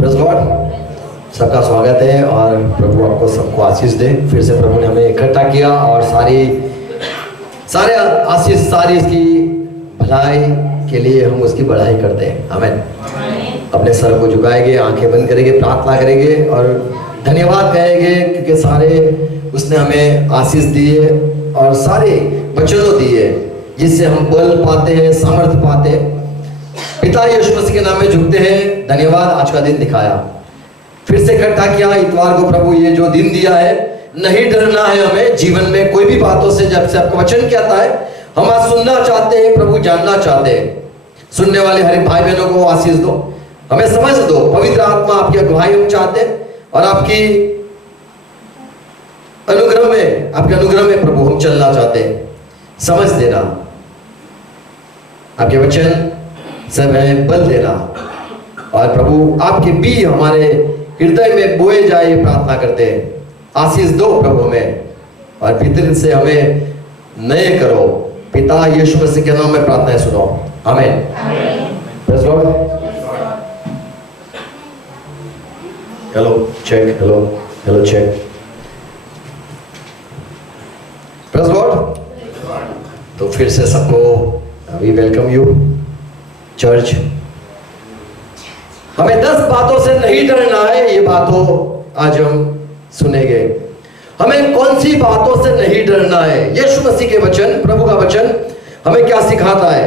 Praise God, सबका स्वागत है और प्रभु आपको सबको आशीष दे। फिर से प्रभु ने हमें इकट्ठा किया और सारे आशीष, सारी इसकी भलाई के लिए हम उसकी बढ़ाई करते हैं। आमीन। अपने सर को झुकाएंगे, आंखें बंद करेंगे, प्रार्थना करेंगे और धन्यवाद कहेंगे क्योंकि सारे उसने हमें आशीष दिए और सारे वचनों दिए जिससे हम बल पाते हैं, सामर्थ्य पाते हैं। पिता यीशु मसीह के नाम में झुकते हैं। धन्यवाद, आज का दिन दिखाया, फिर से इकट्ठा किया इतवार को। प्रभु ये जो दिन दिया है, नहीं डरना है हमें जीवन में कोई भी बातों से। जब से आपका वचन कहता है हम आज सुनना चाहते हैं, प्रभु जानना चाहते हैं। सुनने वाले हर भाई बहनों को आशीष दो, हमें समझ दो। पवित्र आत्मा आपकी अगुवाई हम चाहते हैं और आपके अनुग्रह में प्रभु हम चलना चाहते हैं। समझ देना, आपके वचन से हमें बल देना और प्रभु आपके बीज हमारे हृदय में बोए जाए, प्रार्थना करते हैं। आशीष दो प्रभु हमें और भीतर से हमें नए करो। पिता यीशु मसीह के नाम में प्रार्थना सुनो, आमीन। Praise God. Hello check, hello check. Praise God. तो फिर से सबको वी वेलकम यू चर्च। हमें 10 बातों से नहीं डरना है, ये बातों आज हम सुनेंगे। हमें कौन सी बातों से नहीं डरना है? यीशु मसीह के वचन, प्रभु का वचन हमें क्या सिखाता है?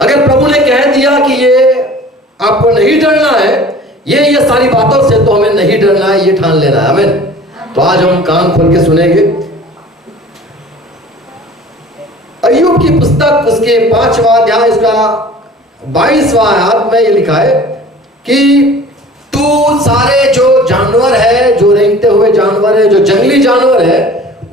अगर प्रभु ने कह दिया कि ये आपको नहीं डरना है, ये सारी बातों से, तो हमें नहीं डरना है, ये ठान लेना है। आमीन। तो आज हम कान खोल के सुनेंगे। अय्यूब की पुस्तक उसके 5वां अध्याय उसका 22वां आयत में ये लिखा है कि तू सारे जो जानवर है, जो रेंगते हुए जानवर है, जो जंगली जानवर है,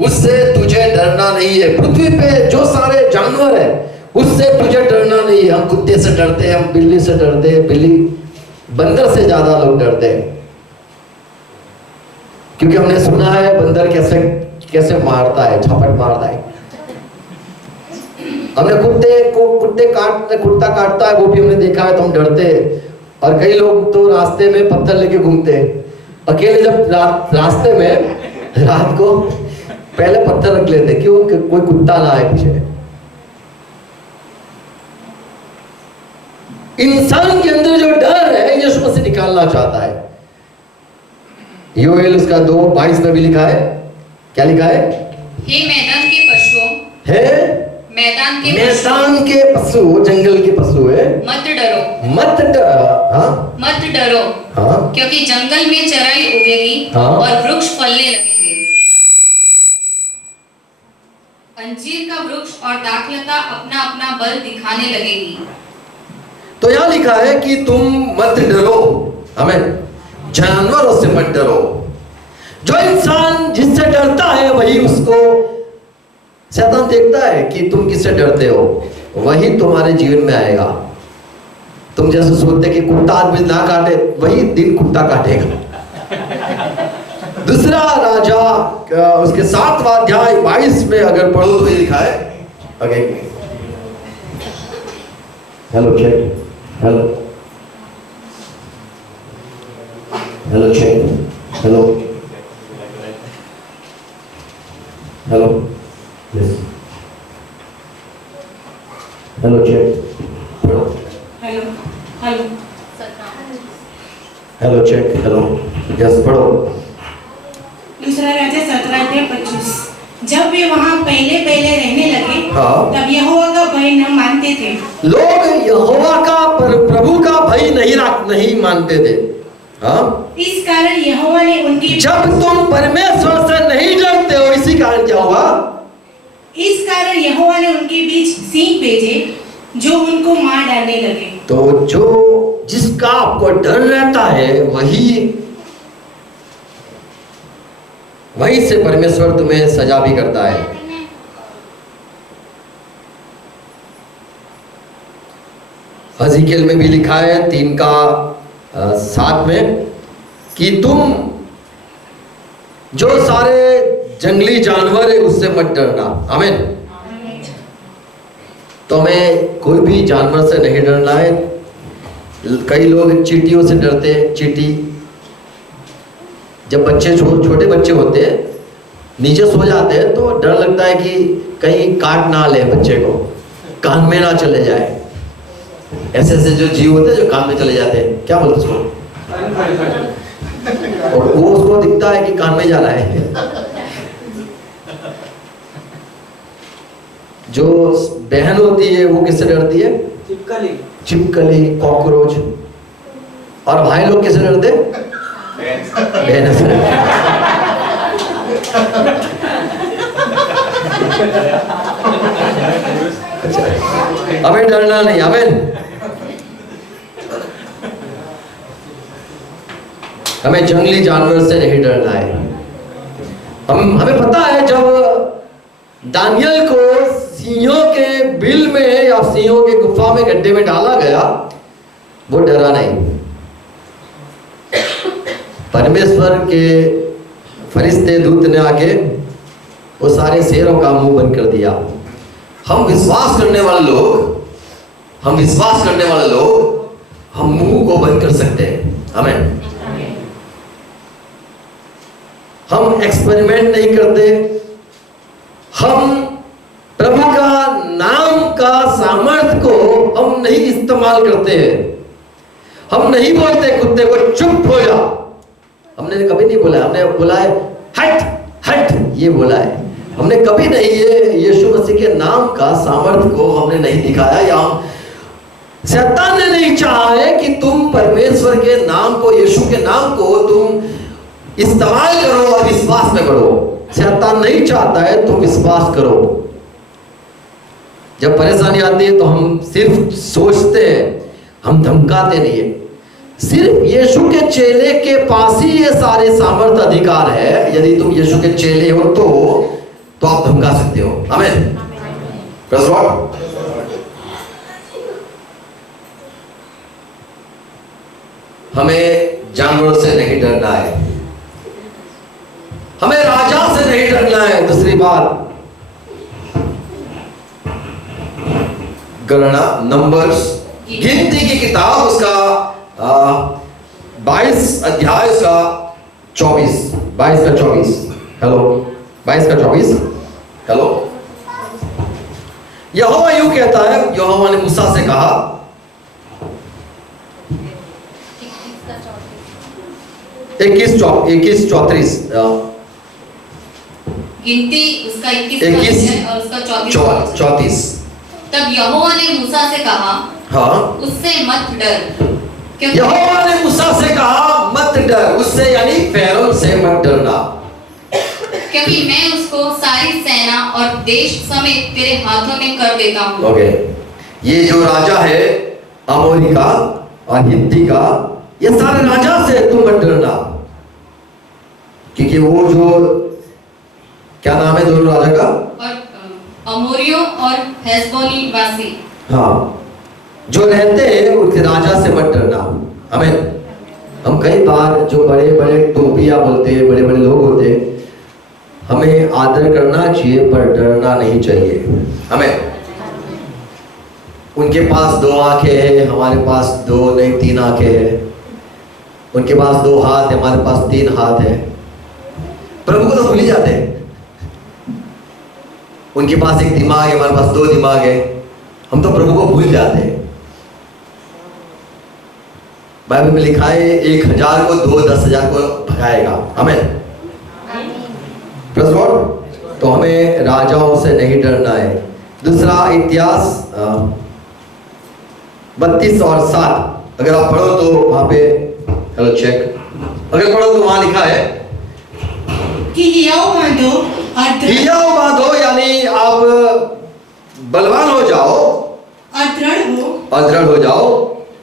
उससे तुझे डरना नहीं है। पृथ्वी पे जो सारे जानवर है उससे तुझे डरना नहीं है। हम कुत्ते से डरते हैं, हम बिल्ली से डरते हैं, बिल्ली बंदर से ज्यादा लोग डरते हैं क्योंकि हमने सुना है बंदर कैसे मारता है, झपट मारता है। हमने कुत्ता काटता है वो भी हमने देखा है, तो हम डरते हैं। और कई लोग तो रास्ते में पत्थर लेके घूमते हैं अकेले। जब रास्ते में रात को पहले पत्थर रख लेते, क्यों? कि कोई कुत्ता ना आए पीछे। इंसान के अंदर जो डर है यीशु मसीह निकालना चाहता है। योएल उसका 2:22 में भी लिखा है, क्या लिखा है? हे मैदान के पशुओं, है मैदान के पशु, जंगल के पशु है, मत डरो, मत डरो, हाँ, क्योंकि जंगल में चराई उगेगी, हाँ, और वृक्ष फलने लगेंगे। अंजीर का वृक्ष और दाखलता अपना अपना बल दिखाने लगेगी। तो यहाँ लिखा है कि तुम मत डरो, हमें जानवरों से मत डरो। जो इंसान जिससे डरता है वही उसको शैतान देखता है कि तुम किससे डरते हो, वही तुम्हारे जीवन में आएगा। तुम जैसे सोचते कि कुत्ता आदमी ना काटे, वही दिन कुत्ता काटेगा। दूसरा राजा उसके 7वां अध्याय 22 में अगर पढ़ो तो ये लिखा है। Okay, hello check, hello check, hello yes, hello check, hello check, hello yes, पढ़ो। दूसरा राजा 17:25। जब वे वहाँ पहले रहने लगे, हाँ, तब यहोवा का भय न मानते थे। लोग यहोवा का, प्रभु का भय नहीं मानते थे। हाँ, इस कारण यहोवा ने उनकी, जब तुम परमेश्वर से नहीं डरते हो, इसी कारण क्या हुआ? इस कारण यहोवा ने उनके बीच सिंह भेजे जो उनको मार डालने लगे। तो जिसका आपको डर रहता है वही से परमेश्वर तुम्हें सजा भी करता है। हज़िकेल में भी लिखा है 3:7 में कि तुम जो सारे जंगली जानवर है उससे मत डरना। आमीन। तो हमें कोई भी जानवर से नहीं डरना है। कई लोग चींटियों से डरते हैं। चींटी, जब बच्चे छोटे बच्चे होते हैं नीचे सो जाते हैं तो डर लगता है कि कहीं काट ना ले बच्चे को, कान में ना चले जाए। ऐसे ऐसे जो जीव होते हैं जो कान में चले जाते हैं, क्या बोलते उसको, और वो उसको दिखता है कि कान में जा रहा है। जो बहन होती है वो किससे डरती है? छिपकली, कॉकरोच। और भाई लोग किससे डरते? बहन से। अच्छा, हमें डरना नहीं, हमें जंगली जानवर से नहीं डरना है। हमें पता है जब दानियल को सिंहों के बिल में या सिंहों के गुफा में गड्ढे में डाला गया, वो डरा नहीं। परमेश्वर के फरिश्ते दूत ने आके वो सारे शेरों का मुंह बंद कर दिया। हम विश्वास करने वाले लोग हम मुंह को बंद कर सकते हैं। आमीन। हम एक्सपेरिमेंट नहीं करते, हम प्रभु का नाम का सामर्थ्य को हम नहीं इस्तेमाल करते हैं। हम नहीं बोलते कुत्ते को चुप हो जा, हमने कभी नहीं बोला। हमने बोला है हट हट, ये बोला है। हमने कभी नहीं ये यीशु मसीह के नाम का सामर्थ्य को हमने नहीं दिखाया, या शैतान ने नहीं चाहा है कि तुम परमेश्वर के नाम को, यीशु के नाम को तुम इस्तेमाल करो और विश्वास में बढ़ो। शैतान नहीं चाहता है तुम विश्वास करो। जब परेशानी आती है तो हम सिर्फ सोचते हैं, हम धमकाते नहीं है। सिर्फ यीशु के चेले के पास ही ये सारे सामर्थ अधिकार है। यदि तुम यीशु के चेले हो तो आप धमका सकते हो। आमीन। Praise Lord. हमें जानवरों से नहीं डरना है, हमें राजा से नहीं डरना है। दूसरी बात, गणना, नंबर्स, गिनती की किताब, उसका 22 अध्याय, उसका 22 का 24। हेलो, 22 का 24। हेलो, यहोवा यूं कहता है, यहोवा ने मूसा से कहा, 21-34 गिनती उसका 21 और उसका 34। तब यहोवा ने मूसा से कहा, हाँ, उससे मत डर, यहोवा ने मूसा से कहा मत डर, उससे यानी फैरों से मत डरना, क्योंकि मैं उसको सारी सेना और देश समेत तेरे हाथों में कर देता हूँ। ओके, ये जो राजा है अमोरी का और हित्ती का, ये सारे राजा से तुम मत डरना, क्योंकि वो जो, क्या नाम है दोनों राजा का? और अमोरियों और हेशबोनी वासी, हाँ, जो रहते हैं उनके राजा से मत डरना। हमें, हम कई बार जो बड़े बड़े टोपिया बोलते हैं, बड़े बड़े लोग होते हैं, हमें आदर करना चाहिए पर डरना नहीं चाहिए। हमें, उनके पास 2 आंखें हैं, हमारे पास 2 नहीं 3 आंखें हैं। उनके पास 2 हाथ है, हमारे पास 3 हाथ है। प्रभु को तो भूल ही जाते हैं। उनके पास 1 दिमाग है, हमारे पास 2 दिमाग है। हम तो प्रभु को भूल जाते हैं। बाइबल में लिखा है 1000 को 2 10,000 को भगाएगा। हमें, प्रेज़ लॉर्ड। तो हमें राजाओं से नहीं डरना है। दूसरा, इतिहास 32 और 7 अगर आप पढ़ो तो वहां पे, हेलो चेक, अगर पढ़ो तो वहां लिखा है कि हियाव बांधो, यानी आप बलवान हो जाओ और दृढ़ हो जाओ।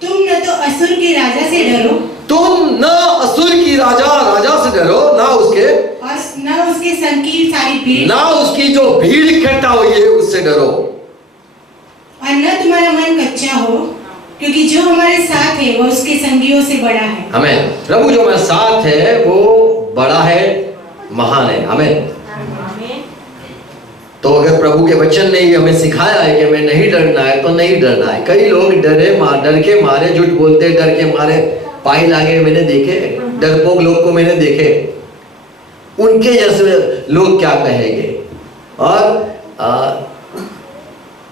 तुम न तो असुर के राजा से डरो, तुम न असुर की राजा से डरो, ना उसके, और न उसके संग की सारी भीड़, ना उसकी जो भीड़ इकट्ठा हुई है उससे डरो। और न तुम्हारा मन कच्चा हो, क्योंकि जो हमारे साथ है वो उसके संगियों से बड़ा है। हमें, प्रभु जो हमारे साथ है वो बड़ा है, महान है। हमें, तो अगर प्रभु के वचन ने ही हमें सिखाया है कि हमें नहीं डरना है तो नहीं डरना है। कई लोग डर के मारे झूठ बोलते, डर के मारे पाई लागे मैंने देखे, डरपोक लोग को मैंने देखे। उनके जैसे लोग क्या कहेंगे, और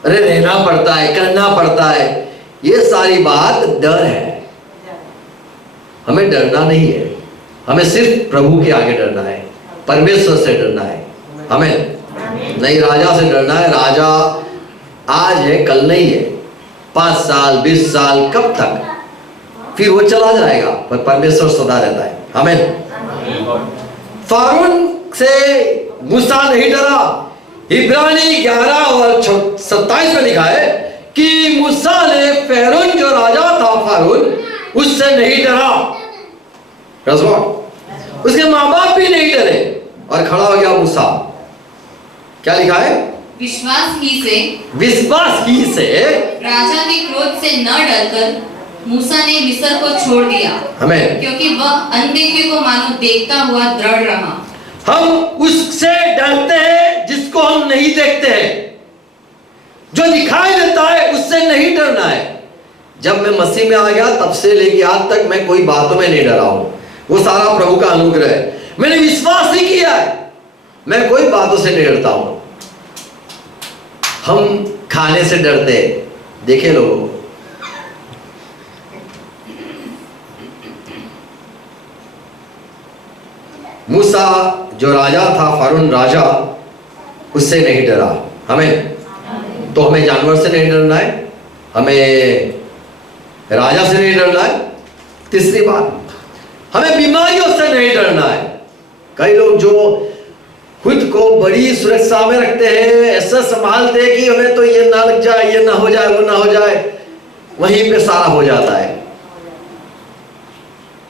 अरे रहना पड़ता है, करना पड़ता है, ये सारी बात डर है। हमें डरना नहीं है, हमें सिर्फ प्रभु के आगे डरना है, परमेश्वर से डरना है। हमें नहीं राजा से डरना है। राजा आज है कल नहीं है, 5 साल 20 साल कब तक, फिर वो चला जाएगा, पर परमेश्वर सदा रहता है। हमें फारून से मूसा नहीं डरा। इब्रानी 11 और 27 में लिखा है कि मूसा ने फैरून जो राजा था फारून, उससे नहीं डरा। उसके माँ बाप भी नहीं डरे और खड़ा हो गया मूसा। क्या लिखा है? विश्वास ही से राजा के क्रोध से न डरकर मूसा ने मिस्र को छोड़ दिया। हमें क्योंकि वह अनदेखे को मानो देखता हुआ दृढ़ रहा। हम उससे डरते हैं जिसको हम नहीं देखते हैं। जो दिखाई देता है उससे नहीं डरना है। जब मैं मसीह में आ गया तब से लेके आज तक मैं कोई बातों में नहीं डरा हूं। वो सारा प्रभु का अनुग्रह है। मैंने विश्वास ही किया है, मैं कोई बातों से नहीं डरता हूं। हम खाने से डरते हैं। देखे लोगों, मूसा जो राजा था, फारून राजा, उससे नहीं डरा। हमें तो हमें जानवर से नहीं डरना है, हमें राजा से नहीं डरना है। तीसरी बात, हमें बीमारियों से नहीं डरना है। कई लोग जो खुद को बड़ी सुरक्षा में रखते हैं, ऐसा संभालते हैं कि हमें तो ये ना लग जाए, ये ना हो जाए, वो ना हो जाए, वहीं पे सारा हो जाता है।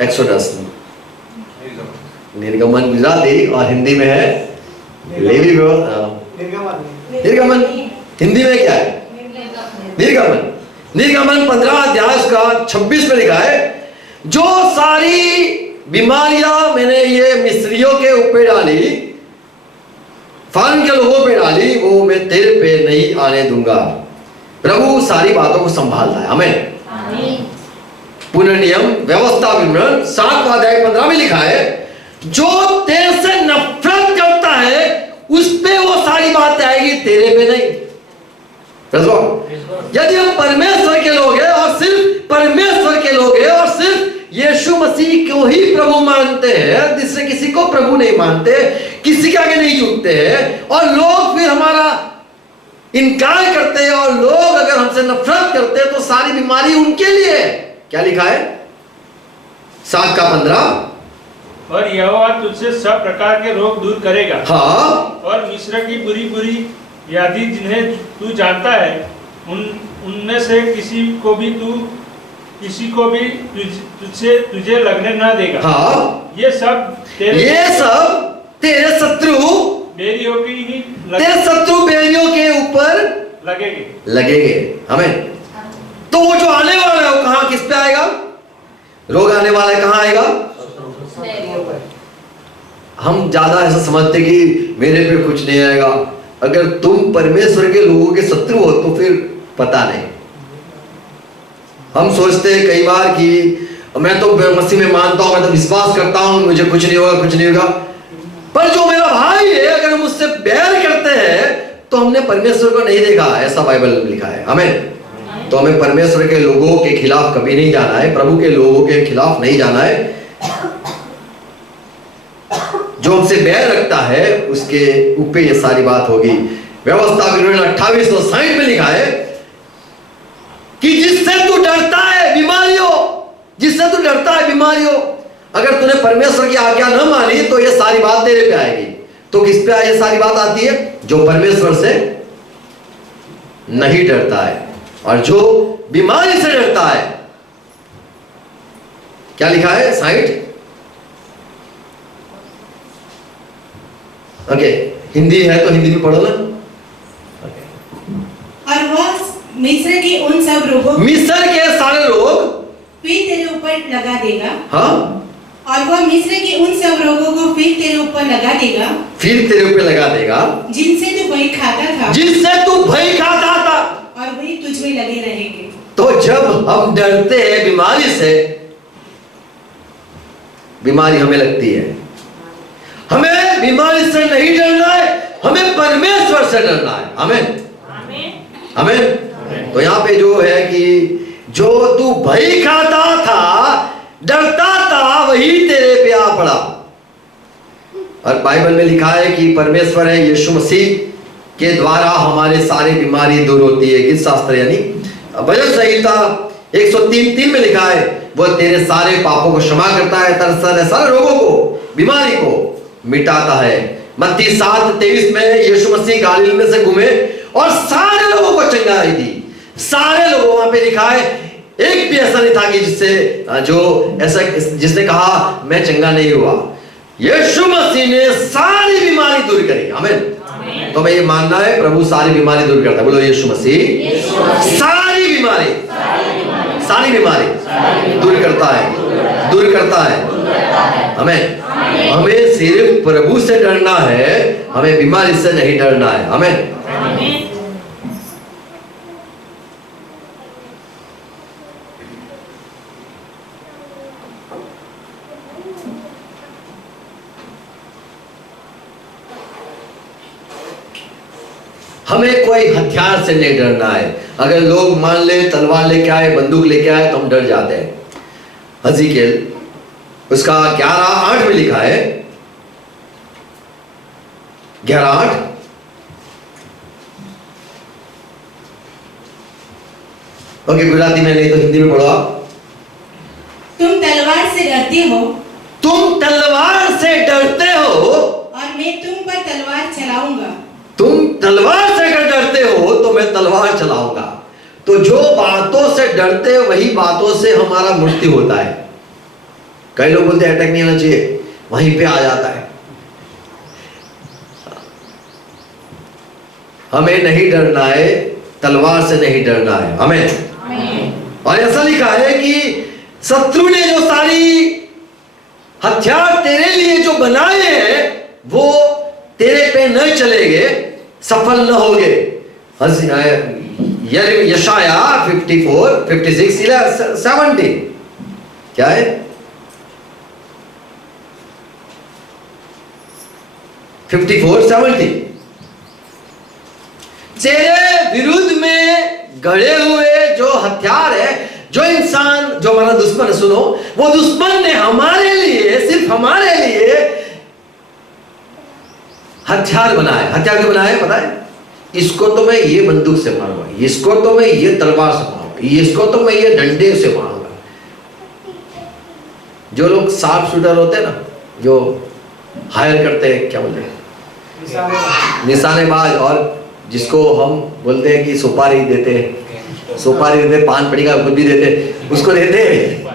एक्सोडस, निर्गमन गुजराती और हिंदी में है लेवी निर्गमन। हिंदी में क्या है? निर्गमन। निर्गमन 15 अध्याय का 26 में लिखा है, जो सारी बीमारियां मैंने ये मिस्रियों के ऊपर डाली, फारून के लोगों पे डाली, वो मैं तेरे पे नहीं आने दूंगा। प्रभु सारी बातों को संभालता है। हमें पुनर्नियम व्यवस्था विवरण 7 अध्याय 15 में लिखा है, जो तेरे से नफरत करता है उस पे वो सारी बातें आएगी, तेरे पे नहीं। यदि हम परमेश्वर के लोग हैं और सिर्फ परमेश्वर के लोग हैं और सिर्फ यीशु मसीह को ही प्रभु मानते हैं, जिससे किसी को प्रभु नहीं मानते, किसी के आगे नहीं झुकते हैं, और लोग फिर हमारा इनकार करते हैं और लोग अगर हमसे नफरत करते हैं तो सारी बीमारी उनके लिए। क्या लिखा है? 7 का 15, और यहोवा तुझसे सब प्रकार के रोग दूर करेगा। हाँ, और मिस्र की बुरी बुरी व्याधि जिन्हें तू जानता है, उनमें से किसी को भी तुझे लगने न देगा। हाँ, ये सब तेरे शत्रु बेरियों की ही तेरे शत्रु बेरियों के ऊपर लगेंगे। हमें तो वो जो आने वाला है वो कहां, किस पे आएगा? रोग आने वाला है, कहां आएगा? हम ज्यादा ऐसा समझते कि मेरे पे कुछ नहीं आएगा। अगर तुम परमेश्वर के लोगों के शत्रु हो तो फिर पता नहीं। हम सोचते हैं कई बार कि मैं तो मसीह में मानता हूं, मैं तो विश्वास करता हूं, मुझे कुछ नहीं होगा, कुछ नहीं होगा। पर जो मेरा भाई है अगर हम उससे बैर करते हैं तो हमने परमेश्वर को नहीं देखा, ऐसा बाइबल में लिखा है। हमें तो हमें परमेश्वर के लोगों के खिलाफ कभी नहीं जाना है, प्रभु के लोगों के खिलाफ नहीं जाना है। जो हमसे बैर रखता है उसके ऊपर ये सारी बात होगी। व्यवस्था विवरण 28 और 60 में लिखा है कि जिससे तू डरता है बीमारियों, जिससे तू डरता है बीमारियों, अगर तूने परमेश्वर की आज्ञा न मानी तो ये सारी बात तेरे पे आएगी। तो किस पे ये सारी बात आती है? जो परमेश्वर से नहीं डरता है और जो बीमारी से डरता है। क्या लिखा है? 60। ओके, हिंदी है तो हिंदी में पढ़ो ना। और वह मिस्र के उन सब रोगों, मिस्र के सारे रोग भी तेरे ऊपर लगा देगा। हाँ, और वह मिस्र के उन सब रोगों को फिर तेरे ऊपर लगा देगा, फिर तेरे ऊपर लगा देगा, जिनसे तू भय खाता था, जिससे तू भय खाता था। और वही तुझ में लगे रहेंगे। तो जब हम डरते हैं बीमारी से, बीमारी हमें लगती है। हमें बीमारी से नहीं डरना है, हमें परमेश्वर से डरना है। आमीन, आमीन। तो यहाँ पे जो है कि जो तू भय खाता था, डरता था, वही तेरे पे आ पड़ा। और बाइबल में लिखा है कि परमेश्वर है यीशु मसीह के द्वारा हमारे सारी बीमारी दूर होती है। गीत शास्त्र यानी भजन संहिता 103:3 में लिखा है, वह तेरे सारे पापों को क्षमा करता है, तरसता है, सारे रोगों को, बीमारी को मिटाता है। मत्ती 7:23 में यीशु मसीह गलील में से घूमे और सारे लोगों को चंगाई दी। सारे लोगों, वहां पे लिखा है एक भी ऐसा नहीं था कि जिसने कहा मैं चंगा नहीं हुआ। यीशु मसीह ने सारी बीमारी दूर करी। आमीन। तो मैं ये मानना है प्रभु सारी बीमारी दूर करता है। बोलो यीशु मसीह सारी बीमारी दूर करता है। हमें सिर्फ प्रभु से डरना है, हमें बीमारी से नहीं डरना है। आमीन। हमें कोई हथियार से नहीं डरना है। अगर लोग मान ले तलवार लेके आए, बंदूक लेके आए, तो हम डर जाते हैं। हज़िकेल उसका 11:8 में लिखा है, 11:8, ओके गुजराती में नहीं तो हिंदी में पढ़ो आप। तुम तलवार से डरते हो, तुम तलवार से डरते हो, और मैं तुम पर तलवार चलाऊंगा। तुम तलवार से अगर डरते हो तो मैं तलवार चलाऊंगा। तो जो बातों से डरते हैं वही बातों से हमारा मृत्यु होता है। कई लोग बोलते हैं अटैक नहीं आना चाहिए, वहीं पे आ जाता है। हमें नहीं डरना है, तलवार से नहीं डरना है। हमें और ऐसा लिखा है कि शत्रु ने जो सारी हथियार तेरे लिए जो बनाए हैं वो तेरे पे नहीं चलेंगे, सफल न होगे। यशाया 54, 56, 70 क्या है? तेरे विरुद्ध में गढ़े हुए जो हथियार है, जो इंसान, जो हमारा दुश्मन है, सुनो, वो दुश्मन ने हमारे लिए, सिर्फ हमारे लिए हथियार बनाए। हथियार क्यों बनाए पता है? इसको तो मैं ये बंदूक से मारूंगा, इसको तो मैं ये तलवार से मारूंगा, इसको तो मैं ये डंडे से मारूंगा। जो लोग शार्प शूटर होते हैं ना, जो हायर करते हैं, क्या बोलते हैं, निशानेबाज, और जिसको हम बोलते हैं कि सुपारी देते, पान पड़ी का कुछ भी देते, उसको देते हैं।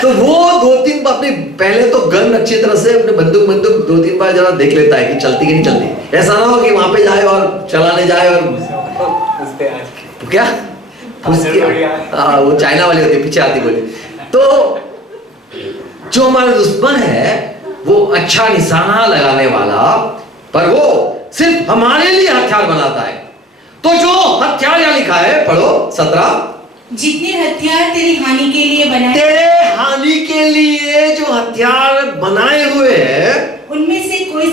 तो वो 2-3 बार अपने, पहले तो गन अच्छी तरह से अपने बंदूक 2-3 बार जरा देख लेता है कि चलती कि नहीं चलती। ऐसा ना हो कि वहां पे जाए और चलाने जाए और क्या वो चाइना वाली होती है, पीछे आती बोली। तो जो हमारा दुश्मन है वो अच्छा निशाना लगाने वाला, पर वो सिर्फ हमारे लिए हथियार बनाता है। तो जो हथियार यहाँ लिखा है, पढ़ो 17, जितने हथियार तेरी हानि के लिए बनाए, तेरे हानि के लिए जो हथियार बनाए हुए हैं, उनमें से कोई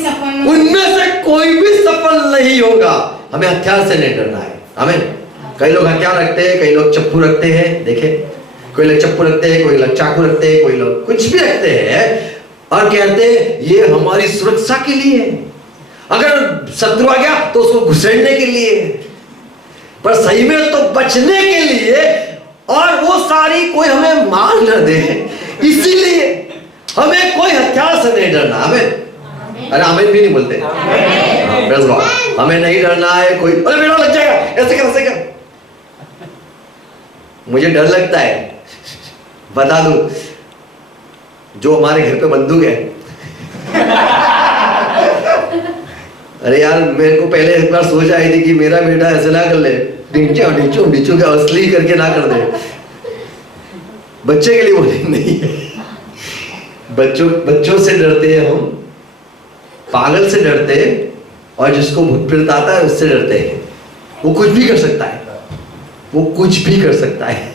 भी सफल नहीं होगा। हमें हथियार से नहीं डरना है। हमें, कई लोग हथियार रखते हैं, कई लोग चप्पू रखते हैं, देखे, कोई लोग चप्पू रखते हैं, कोई लोग चाकू रखते हैं, कोई लोग कुछ भी रखते हैं और कहते हैं ये हमारी सुरक्षा के लिए है। अगर शत्रु आ गया तो उसको घुसेड़ने के लिए, पर सही में तो बचने के लिए, और वो सारी कोई हमें मार न दे, इसीलिए हमें कोई हथियार से नहीं डरना। हमें, अरे आमीन भी नहीं बोलते, हमें नहीं डरना है। कोई अरे मेरा लग जाएगा, ऐसे कर। मुझे डर लगता है, बता दूं, जो हमारे घर पे बंदूक है। अरे यार, मेरे को पहले एक बार सोच आई थी कि मेरा बेटा ऐसे ना कर ले, नीचू का असली करके ना कर दे। बच्चे के लिए बोले नहीं है, बच्चों से डरते हैं हम, पागल से डरते हैं, और जिसको भूत प्रेत आता है उससे डरते हैं। वो कुछ भी कर सकता है, वो कुछ भी कर सकता है,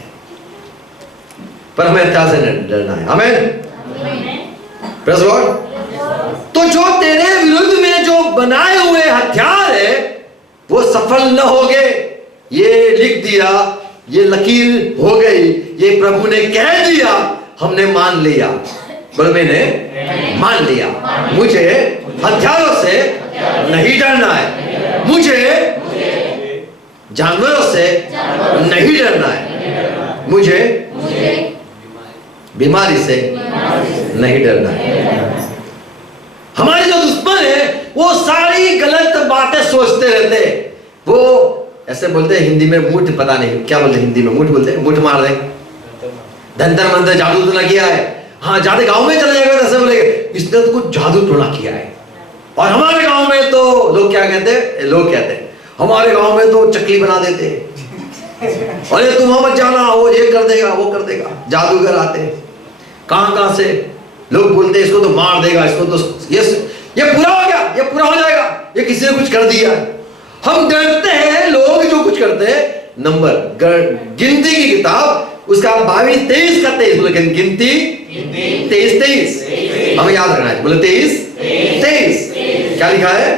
पर हमें हत्या से डरना है। आमीन, प्रेज़ गॉड। तो जो तेरे विरुद्ध में जो बनाए हुए हथियार है वो सफल न होगे, ये लिख दिया, ये लकीर हो गई, ये प्रभु ने कह दिया, हमने मान लिया। बोलो मैंने मान लिया, मुझे हथियारों से नहीं डरना है, मुझे जानवरों से नहीं डरना है, मुझे बीमारी से नहीं डरना है। हमारे जो दुश्मन है वो सारी गलत बातें सोचते रहते, वो ऐसे बोलते हैं हिंदी में मुठ, पता नहीं क्या बोलते हिंदी में, मुठ बोलते हैं, मुठ मार दे, धंतर मंतर जादू टोना किया है। हाँ, जाते गांव में चले जाएगा ऐसे बोलेंगे इसने तो कुछ जादू टोना किया है। और हमारे गांव में तो लोग क्या कहते हैं, लोग कहते हैं हमारे गांव में तो चकली बना देते हैं, अरे तुम वहां मत जाना, वो ये कर देगा वो कर देगा। जादूगर आते हैं कहां से, लोग बोलते हैं इसको तो मार देगा, इसको तो ये पूरा हो गया, ये पूरा हो जाएगा, ये किसी ने कुछ कर दिया। हम डरते हैं लोग जो कुछ करते हैं। नंबर गिनती की किताब उसका 22-23 का 23, बोले गिनती 23-23 हमें याद रखना है, बोले 23-23 क्या लिखा है?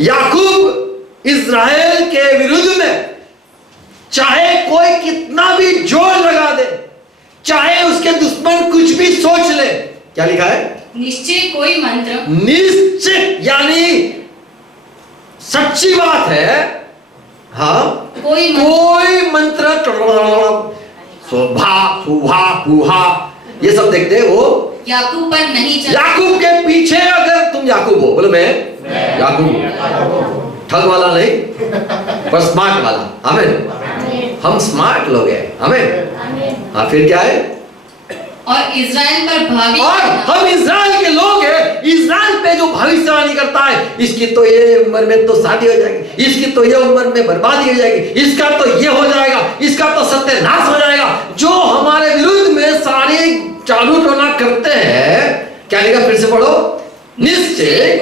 याकूब इज़राइल के विरुद्ध में चाहे कोई कितना भी जोर लगा दे, चाहे उसके दुश्मन कुछ भी सोच ले, क्या लिखा है? निश्चय कोई मंत्र, निश्चय यानी सच्ची बात है। हाँ, कोई मंत्र शोभा फूहा फूहा ये सब देखते हैं, वो याकूब पर नहीं चल। याकूब के पीछे अगर तुम याकूब हो, बोलो मैं याकूब, ठग वाला नहीं पर स्मार्ट वाला। आमीन, हम स्मार्ट लोग हैं। आमीन। हाँ, फिर क्या है? और इज़राइल पर भावी, और हम इज़राइल के लोग हैं, इज़राइल पे जो भविष्यवाणी करता है, इसकी तो ये उम्र में तो शादी हो जाएगी, इसकी तो ये उम्र में बर्बादी हो जाएगी, इसका तो ये हो जाएगा, इसका तो सत्यानाश हो जाएगा। जो हमारे विरुद्ध में सारे चालू टोना करते हैं, क्या लिखा फिर से पढ़ो? निश्चय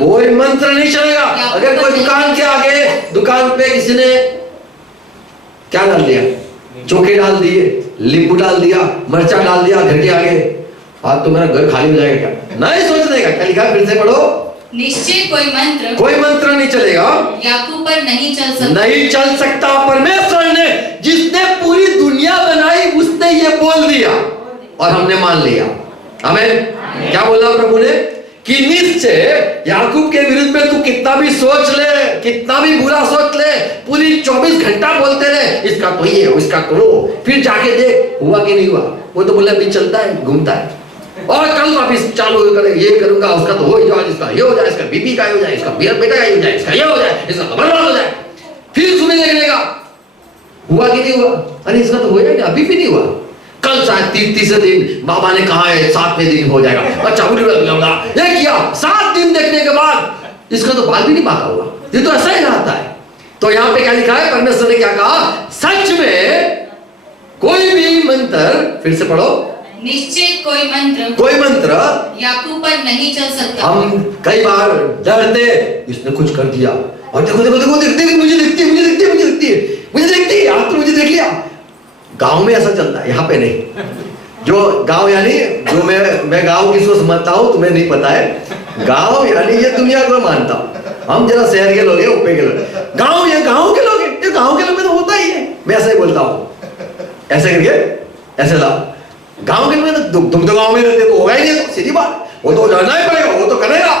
कोई मंत्र नहीं चलेगा। अगर कोई दुकान के आगे, दुकान पे किसी ने क्या डाल दिया, चोखे डाल दिए, नींबू डाल दिया, मरचा डाल दिया घर के आगे, आज तो मेरा घर खाली हो जाएगा, क्या नहीं सोचने का। क्या लिखा फिर से पढ़ो? निश्चय कोई मंत्र नहीं चलेगा, याकूब पर नहीं चल सकता, नहीं चल सकता। परमेश्वर ने जिसने पूरी दुनिया बनाई उसने ये बोल दिया और हमने मान लिया। आमीन। क्या बोला प्रभु ने कि निश्चय याकूब के विरुद्ध में तू कितना भी सोच ले, कितना भी बुरा सोच ले, पूरी 24 घंटा बोलते रहे इसका तो ये, इसका तो वो, फिर जाके देख हुआ कि नहीं हुआ। वो तो बोले अभी चलता है, घूमता है, और कल वापिस चालू करे, ये करूंगा, उसका तो हो जाए, इसका ये हो जाए, इसका बीपी का हो जाए, इसका बेटा का हो जाए, इसका ये हो जाए, इसका बर्बाद हो जाए। फिर सुबह देखने का हुआ कि नहीं हुआ, अरे इसका तो हो जाएगा, अभी भी नहीं हुआ, कल शायद 30 दिन बाबा ने कहा है 7वें दिन हो जाएगा, अच्छा होगा, ये किया 7 दिन देखने के बाद इसका तो बाल भी नहीं पाका हुआ। ये तो ऐसा ही रहता है। तो यहाँ पे क्या लिखा है? परमेश्वर ने क्या कहा? सच में कोई भी मंत्र, फिर से पढ़ो, निश्चय कोई मंत्र याकूब पर नहीं चल सकता। हम कई बार डरते इसने कुछ कर दिया, और देखो देखो देखो देखते मुझे दिखती है, मुझे दिखती है, मुझे दिखती है, मुझे दिखती है, आप तो मुझे देख लिया। गांव में ऐसा चलता है, यहाँ पे नहीं। जो गांव यानी जो मैं गांव किसको समझता हूँ तुम्हें नहीं पता है। गांव यानी ये दुनिया को मानता हूँ, हम जरा शहर के लोग हैं, ऊपर के लोग। गांव ये गांव के लोग हैं, ये गांव के लोग में तो होता ही है। मैं ऐसे ही बोलता हूँ, ऐसे करके ऐसे लाओ। गांव के लोग तुम तो गांव में रहते तो होगा ही नहीं, तो सीधी बात, वो तो डरना ही पड़ेगा, वो तो करेगा।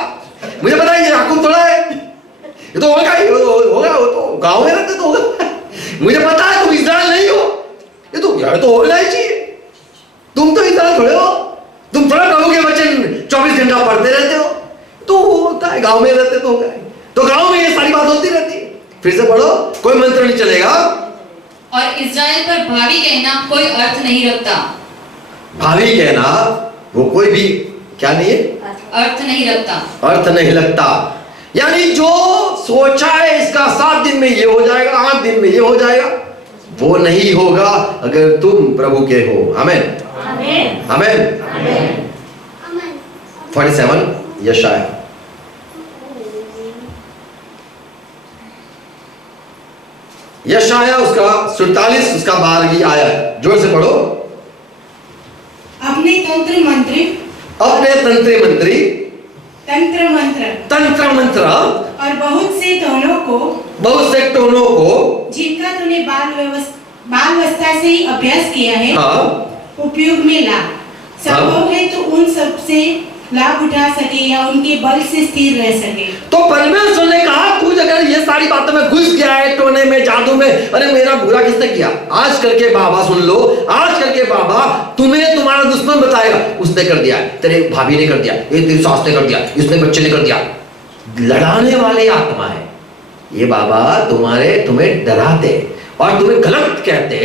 मुझे पता है ये याकूब थोड़ा है, ये तो होगा ही, होगा, वो तो गांव में रहते तो होगा। मुझे पता है तुम इज़राइल नहीं हो, ये तो यार तो होना ही चाहिए। तुम तो इज़राइल थोड़े हो, तुम थोड़ा प्रभु के वचन 24 घंटा पढ़ते रहते हो, तो होता है, गांव में रहते तो होगा। तो गांव में ये सारी बात होती रहती है। फिर से पढ़ो, कोई मंत्र नहीं चलेगा। और इज़राइल पर भावी कहना कोई अर्थ नहीं रखता। भावी कहना वो कोई भी क्या नहीं है, अर्थ नहीं रखता, अर्थ नहीं लगता। यानी जो सोचा है इसका 7 दिन में ये हो जाएगा, 8 दिन में ये हो जाएगा, वो नहीं होगा अगर तुम प्रभु के हो। आमीन, आमीन। 47 यशाया। यशाया उसका 47 उसका 12वीं आयत, जोर से पढ़ो। अपने तंत्र मंत्र और बहुत से टोनों को जिनका तूने बालवस्था से ही अभ्यास किया है, हाँ, उपयोग में ला। संभव है तो उन सब से लाभ उठा सके या उनके बल से स्थिर रह सके। तो परमेश्वर ने कहा तू अगर ये सारी बातों में घुस गया है, टोने में, जादू में, अरे मेरा बुरा किसने किया? आजकल के बाबा सुन लो, आजकल के बाबा तुम्हें तुम्हारा दुश्मन बताएगा, उसने कर दिया, तेरे भाभी ने कर दिया, ये तेरी सास ने कर दिया, इसने बच्चे ने कर दिया। लड़ाने वाले आत्मा है ये बाबा, तुम्हें डराते और तुम्हें गलत कहते,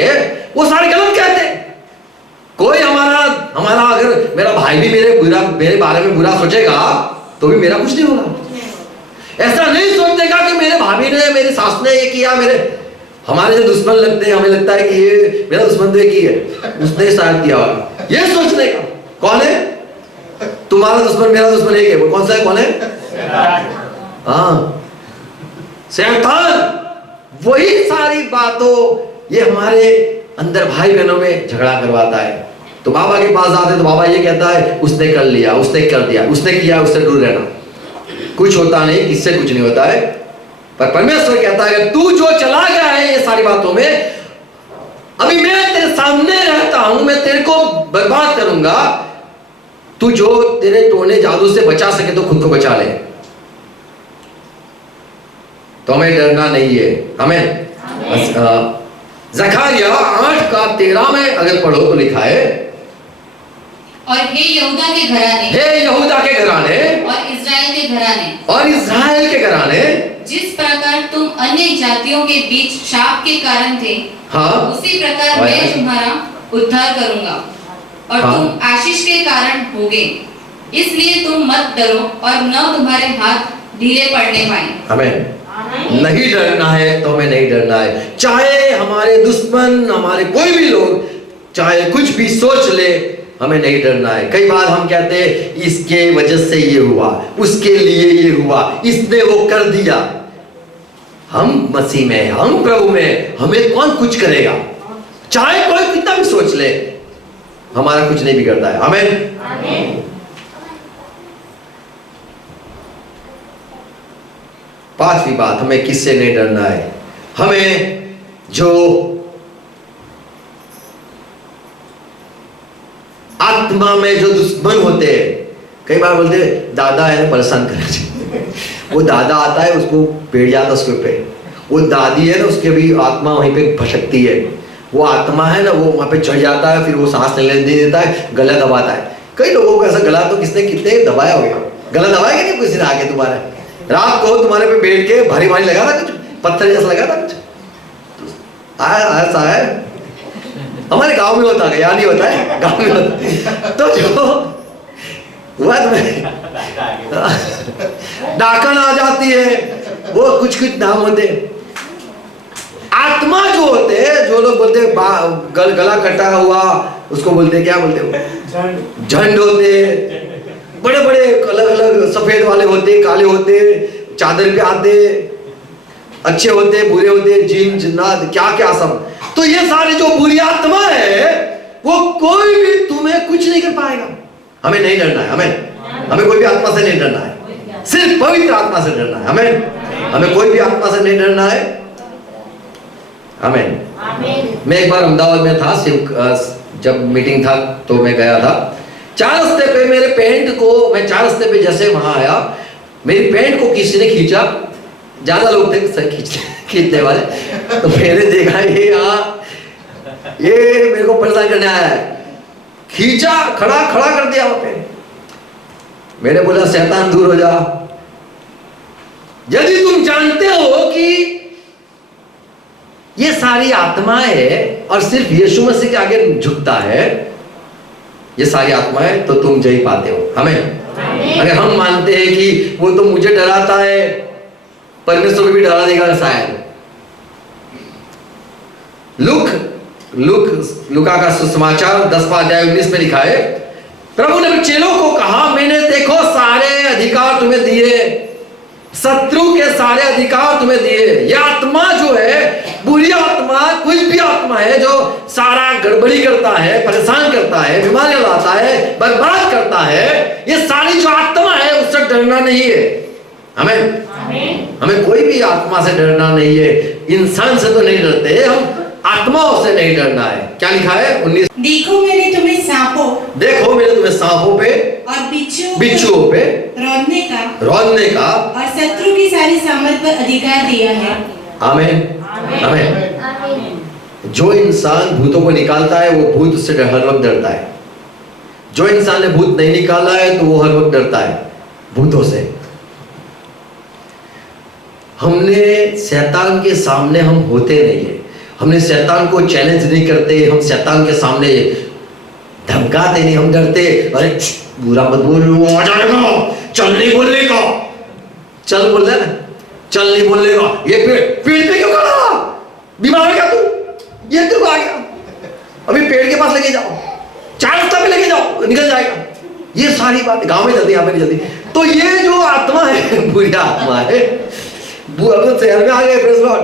वो सारे गलत कहते। कोई हमारा अगर मेरा भाई भी मेरे बारे में बुरा सोचेगा तो भी मेरा कुछ नहीं होगा। ऐसा नहीं सोचेगा कि मेरे भाभी ने, मेरी सास ने ये किया, हमारे जो दुश्मन लगते हैं, हमें लगता है कि ये मेरा दुश्मन तो एक ही है, उसने शायद किया होगा, ये सोचने का। कौन है तुम्हारा दुश्मन? मेरा दुश्मन एक है, वो कौन सा है? कौन है? हाँ, शैतान। वही सारी बातों ये हमारे अंदर भाई बहनों में झगड़ा करवाता है। तो बाबा के पास आते तो बाबा ये कहता है उसने कर लिया, उसने कर दिया, उसने किया, उससे दूर रहना, कुछ होता नहीं, किससे कुछ नहीं होता है। पर परमेश्वर कहता है तू जो चला गया है ये सारी बातों में, अभी मैं तेरे सामने रहता हूं, मैं तेरे को बर्बाद करूंगा। तू जो तेरे टोने जादू से बचा सके तो खुद को बचा ले। तो हमें डरना नहीं है, हमें ज़करिया 8:13 में अगर पढ़ो तो लिखा है, और हे यहूदा के घराने, और इस्राएल के घराने, जिस प्रकार तुम अन्य जातियों के बीच शाप के कारण थे, हाँ, उसी प्रकार मैं तुम्हारा उद्धार करूंगा और हाँ, तुम आशीष के कारण होगे। इसलिए तुम मत डरो और न तुम्हारे हाथ ढीले पड़ने पाए। हमें नहीं डरना है तो हमें नहीं डरना है, चाहे हमारे दुश्मन, हमारे कोई भी लोग चाहे कुछ भी सोच ले, हमें नहीं डरना है। कई बार हम कहते हैं इसके वजह से ये हुआ, उसके लिए ये हुआ, इसने वो कर दिया। हम मसीह में, हम प्रभु में, हमें कौन कुछ करेगा? चाहे कोई कितना भी सोच ले, हमारा कुछ नहीं बिगड़ता है। आमीन। पांचवी बात, हमें किससे नहीं डरना है? हमें जो आत्मा में जो दुश्मन होते हैं, कई बार बोलते हैं दादा है ना परेशान करे वो दादा आता है, उसको पेड़ जाता उसके पे, वो दादी है ना उसके भी आत्मा वहीं पे भटकती है, वो आत्मा है ना वो वहां पे चढ़ जाता है, फिर वो सांस नहीं लेने देता है, गला दबाता है। कई लोगों को ऐसा गला तो कितने दबाया होगा, गला दबाया कि नहीं किसी ने आके तुम्हारे रात को तुम्हारे पे बैठ के भारी भारी लगा था, कुछ पत्थर जैसा लगा था, कुछ ऐसा है। हमारे गांव में होता है, यहाँ नहीं होता है, गांव में होता है। तो जो हुआ तुम्हें डाकन आ जाती है, वो कुछ नाम होते, आत्मा जो होते हैं, जो लोग बोलते हैं गला कटा हुआ, उसको बोलते क्या बोलते हो? झंड होते, बड़े बड़े अलग अलग सफेद वाले होते, काले होते, चादर पे आते, अच्छे होते, बुरे होते, जिन जिन्नात क्या क्या सब। तो ये सारे जो बुरी आत्मा है, वो कोई भी तुम्हें कुछ नहीं कर पाएगा। हमें नहीं डरना है, हमें कोई भी आत्मा से नहीं डरना है, सिर्फ पवित्र आत्मा से डरना है। हमें कोई भी आत्मा से नहीं डरना है। मैं एक बार अहमदाबाद में था, जब मीटिंग था तो मैं गया था। 4 रास्ते पे मेरे पैंट को, मैं 4 रास्ते पे जैसे वहां आया, मेरी पैंट को किसी ने खींचा, ज्यादा लोग थे खींचने वाले, तो मैंने देखा ये मेरे को परेशान करने आया है, खींचा, खड़ा कर दिया वहां पे। मैंने बोला शैतान दूर हो जा। यदि तुम जानते हो कि ये सारी आत्माएं है और सिर्फ यीशु मसीह के आगे झुकता है, ये सारी आत्माएं, तो तुम जय पाते हो। अगर हम मानते हैं कि वो तो मुझे डराता है, परमेश्वर को भी डरा देगा शायद। लूका का सुसमाचार 10वां अध्याय 19 में लिखा है, प्रभु ने चेलों को कहा, मैंने देखो अधिकार तुम्हें दिए, शत्रु के सारे अधिकार तुम्हें दिए। यह आत्मा जो है, बुरी आत्मा, कुछ भी आत्मा है जो सारा गड़बड़ी करता है, परेशान करता है, बीमारियां लाता है, बर्बाद करता है, ये सारी जो आत्मा है उससे डरना नहीं है। हमें कोई भी आत्मा से डरना नहीं है। इंसान से तो नहीं डरते हम, आत्माओं से नहीं डरना है। क्या लिखा है 19? देखो मैंने तुम्हें सांपों पे और बिच्छुओं पे रौंदने का और शत्रु की सारी सामर्थ पर अधिकार दिया है। आमीन। जो इंसान भूतों को निकालता है वो भूत उससे हर वक्त डरता है। जो इंसान ने भूत नहीं निकाला है तो वो हर वक्त डरता है भूतों से। हमने शैतान के सामने हम होते नहीं है, हमने शैतान को चैलेंज नहीं करते, हम शैतान के सामने धमकाते नहीं, हम डरते, अरे बुरा मत बोल, आ जाएगा, चल नहीं बोलने का, चल बोल रहा है, चल नहीं बोलने का, ये पेड़ पे क्यों खड़ा, बीमार है क्या तू, ये क्यों आ गया, अभी पेड़ के पास लेके जाओ, 4 रास्ता पे लेके जाओ, निकल जाएगा। ये सारी बात गांव में चलती, यहाँ पे नहीं चलती। तो ये जो आत्मा है बुरी आत्मा है, शहर में आ गए प्रेज़ लॉर्ड,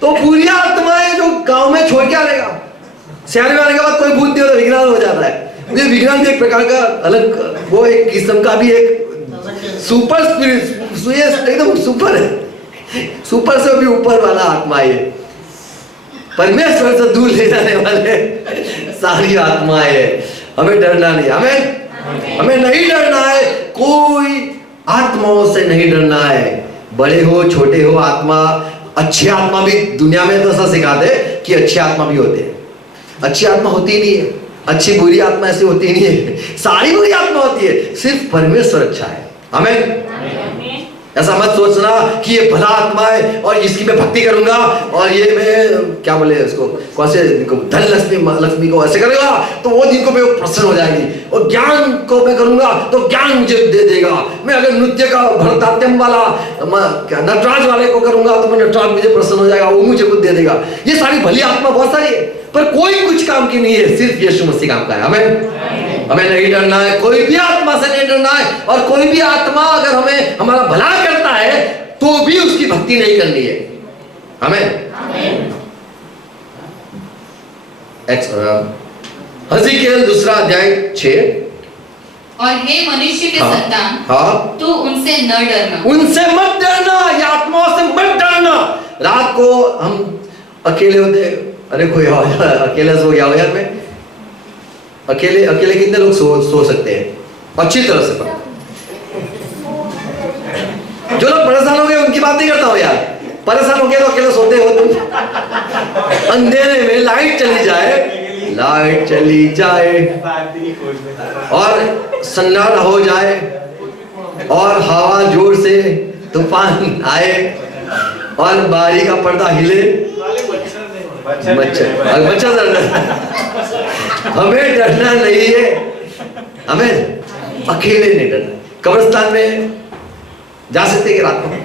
तो बुरी आत्माएं जो गांव में छोड़ के आएगा, शहर में आने के बाद कोई भूत नहीं होता, विज्ञान हो जाता है। ये विज्ञान भी एक प्रकार का अलग, वो एक किस्म का भी एक सुपर स्पिरिट, एकदम सुपर है, सुपर से भी ऊपर वाला आत्मा है। परमेश्वर से दूर ले जाने वाले सारी आत्माएं है। हमें डरना नहीं, हमें नहीं डरना है, कोई आत्माओं से नहीं डरना है। बड़े हो छोटे हो, आत्मा, अच्छी आत्मा भी दुनिया में तो ऐसा सिखाते कि अच्छी आत्मा भी होते हैं, अच्छी आत्मा होती नहीं है, अच्छी बुरी आत्मा ऐसी होती नहीं है, सारी बुरी आत्मा होती है, सिर्फ परमेश्वर अच्छा है। आमीन। ऐसा मत सोचना कि ये भला आत्मा है और इसकी मैं भक्ति करूंगा और ये मैं क्या बोले उसको, कौन से धन लक्ष्मी को ऐसे करेगा तो वो दिन को मैं प्रसन्न हो जाएगी, और ज्ञान को मैं करूंगा तो ज्ञान मुझे दे देगा। मैं अगर नृत्य का भरतनाट्यम वाला नटराज वाले को करूंगा तो मैं नटराज मुझे प्रसन्न हो जाएगा, वो मुझे कुछ दे देगा। ये सारी भली आत्मा बहुत सारी है, पर कोई कुछ काम की नहीं है, सिर्फ यीशु मसीह काम का है। हमें नहीं डरना है, कोई भी आत्मा से नहीं डरना है, और कोई भी आत्मा अगर हमें हमारा भला करता है तो भी उसकी भक्ति नहीं करनी है। हज़िकेल 2 अध्याय 6। और हे मनुष्य के संतान, तू उनसे न डरना, उनसे मत डरना, ये आत्माओं से मत डरना। रात को हम अकेले होते, अरे कोई अकेला सो गया हो यार, मैं अकेले कितने लोग सो सकते हैं अच्छी तरह से। जो लोग परेशान हो गए उनकी बात नहीं करता हो यार, परेशान हो गए तो अकेले सोते हो तुम। अंधेरे में लाइट चली जाए और सन्नाटा हो जाए और हवा जोर से तूफान आए और बारी का पर्दा हिले, बच्चा डरना, हमें डरना नहीं है, हमें अकेले नहीं डरना। कब्रिस्तान में जा सकते कि रात में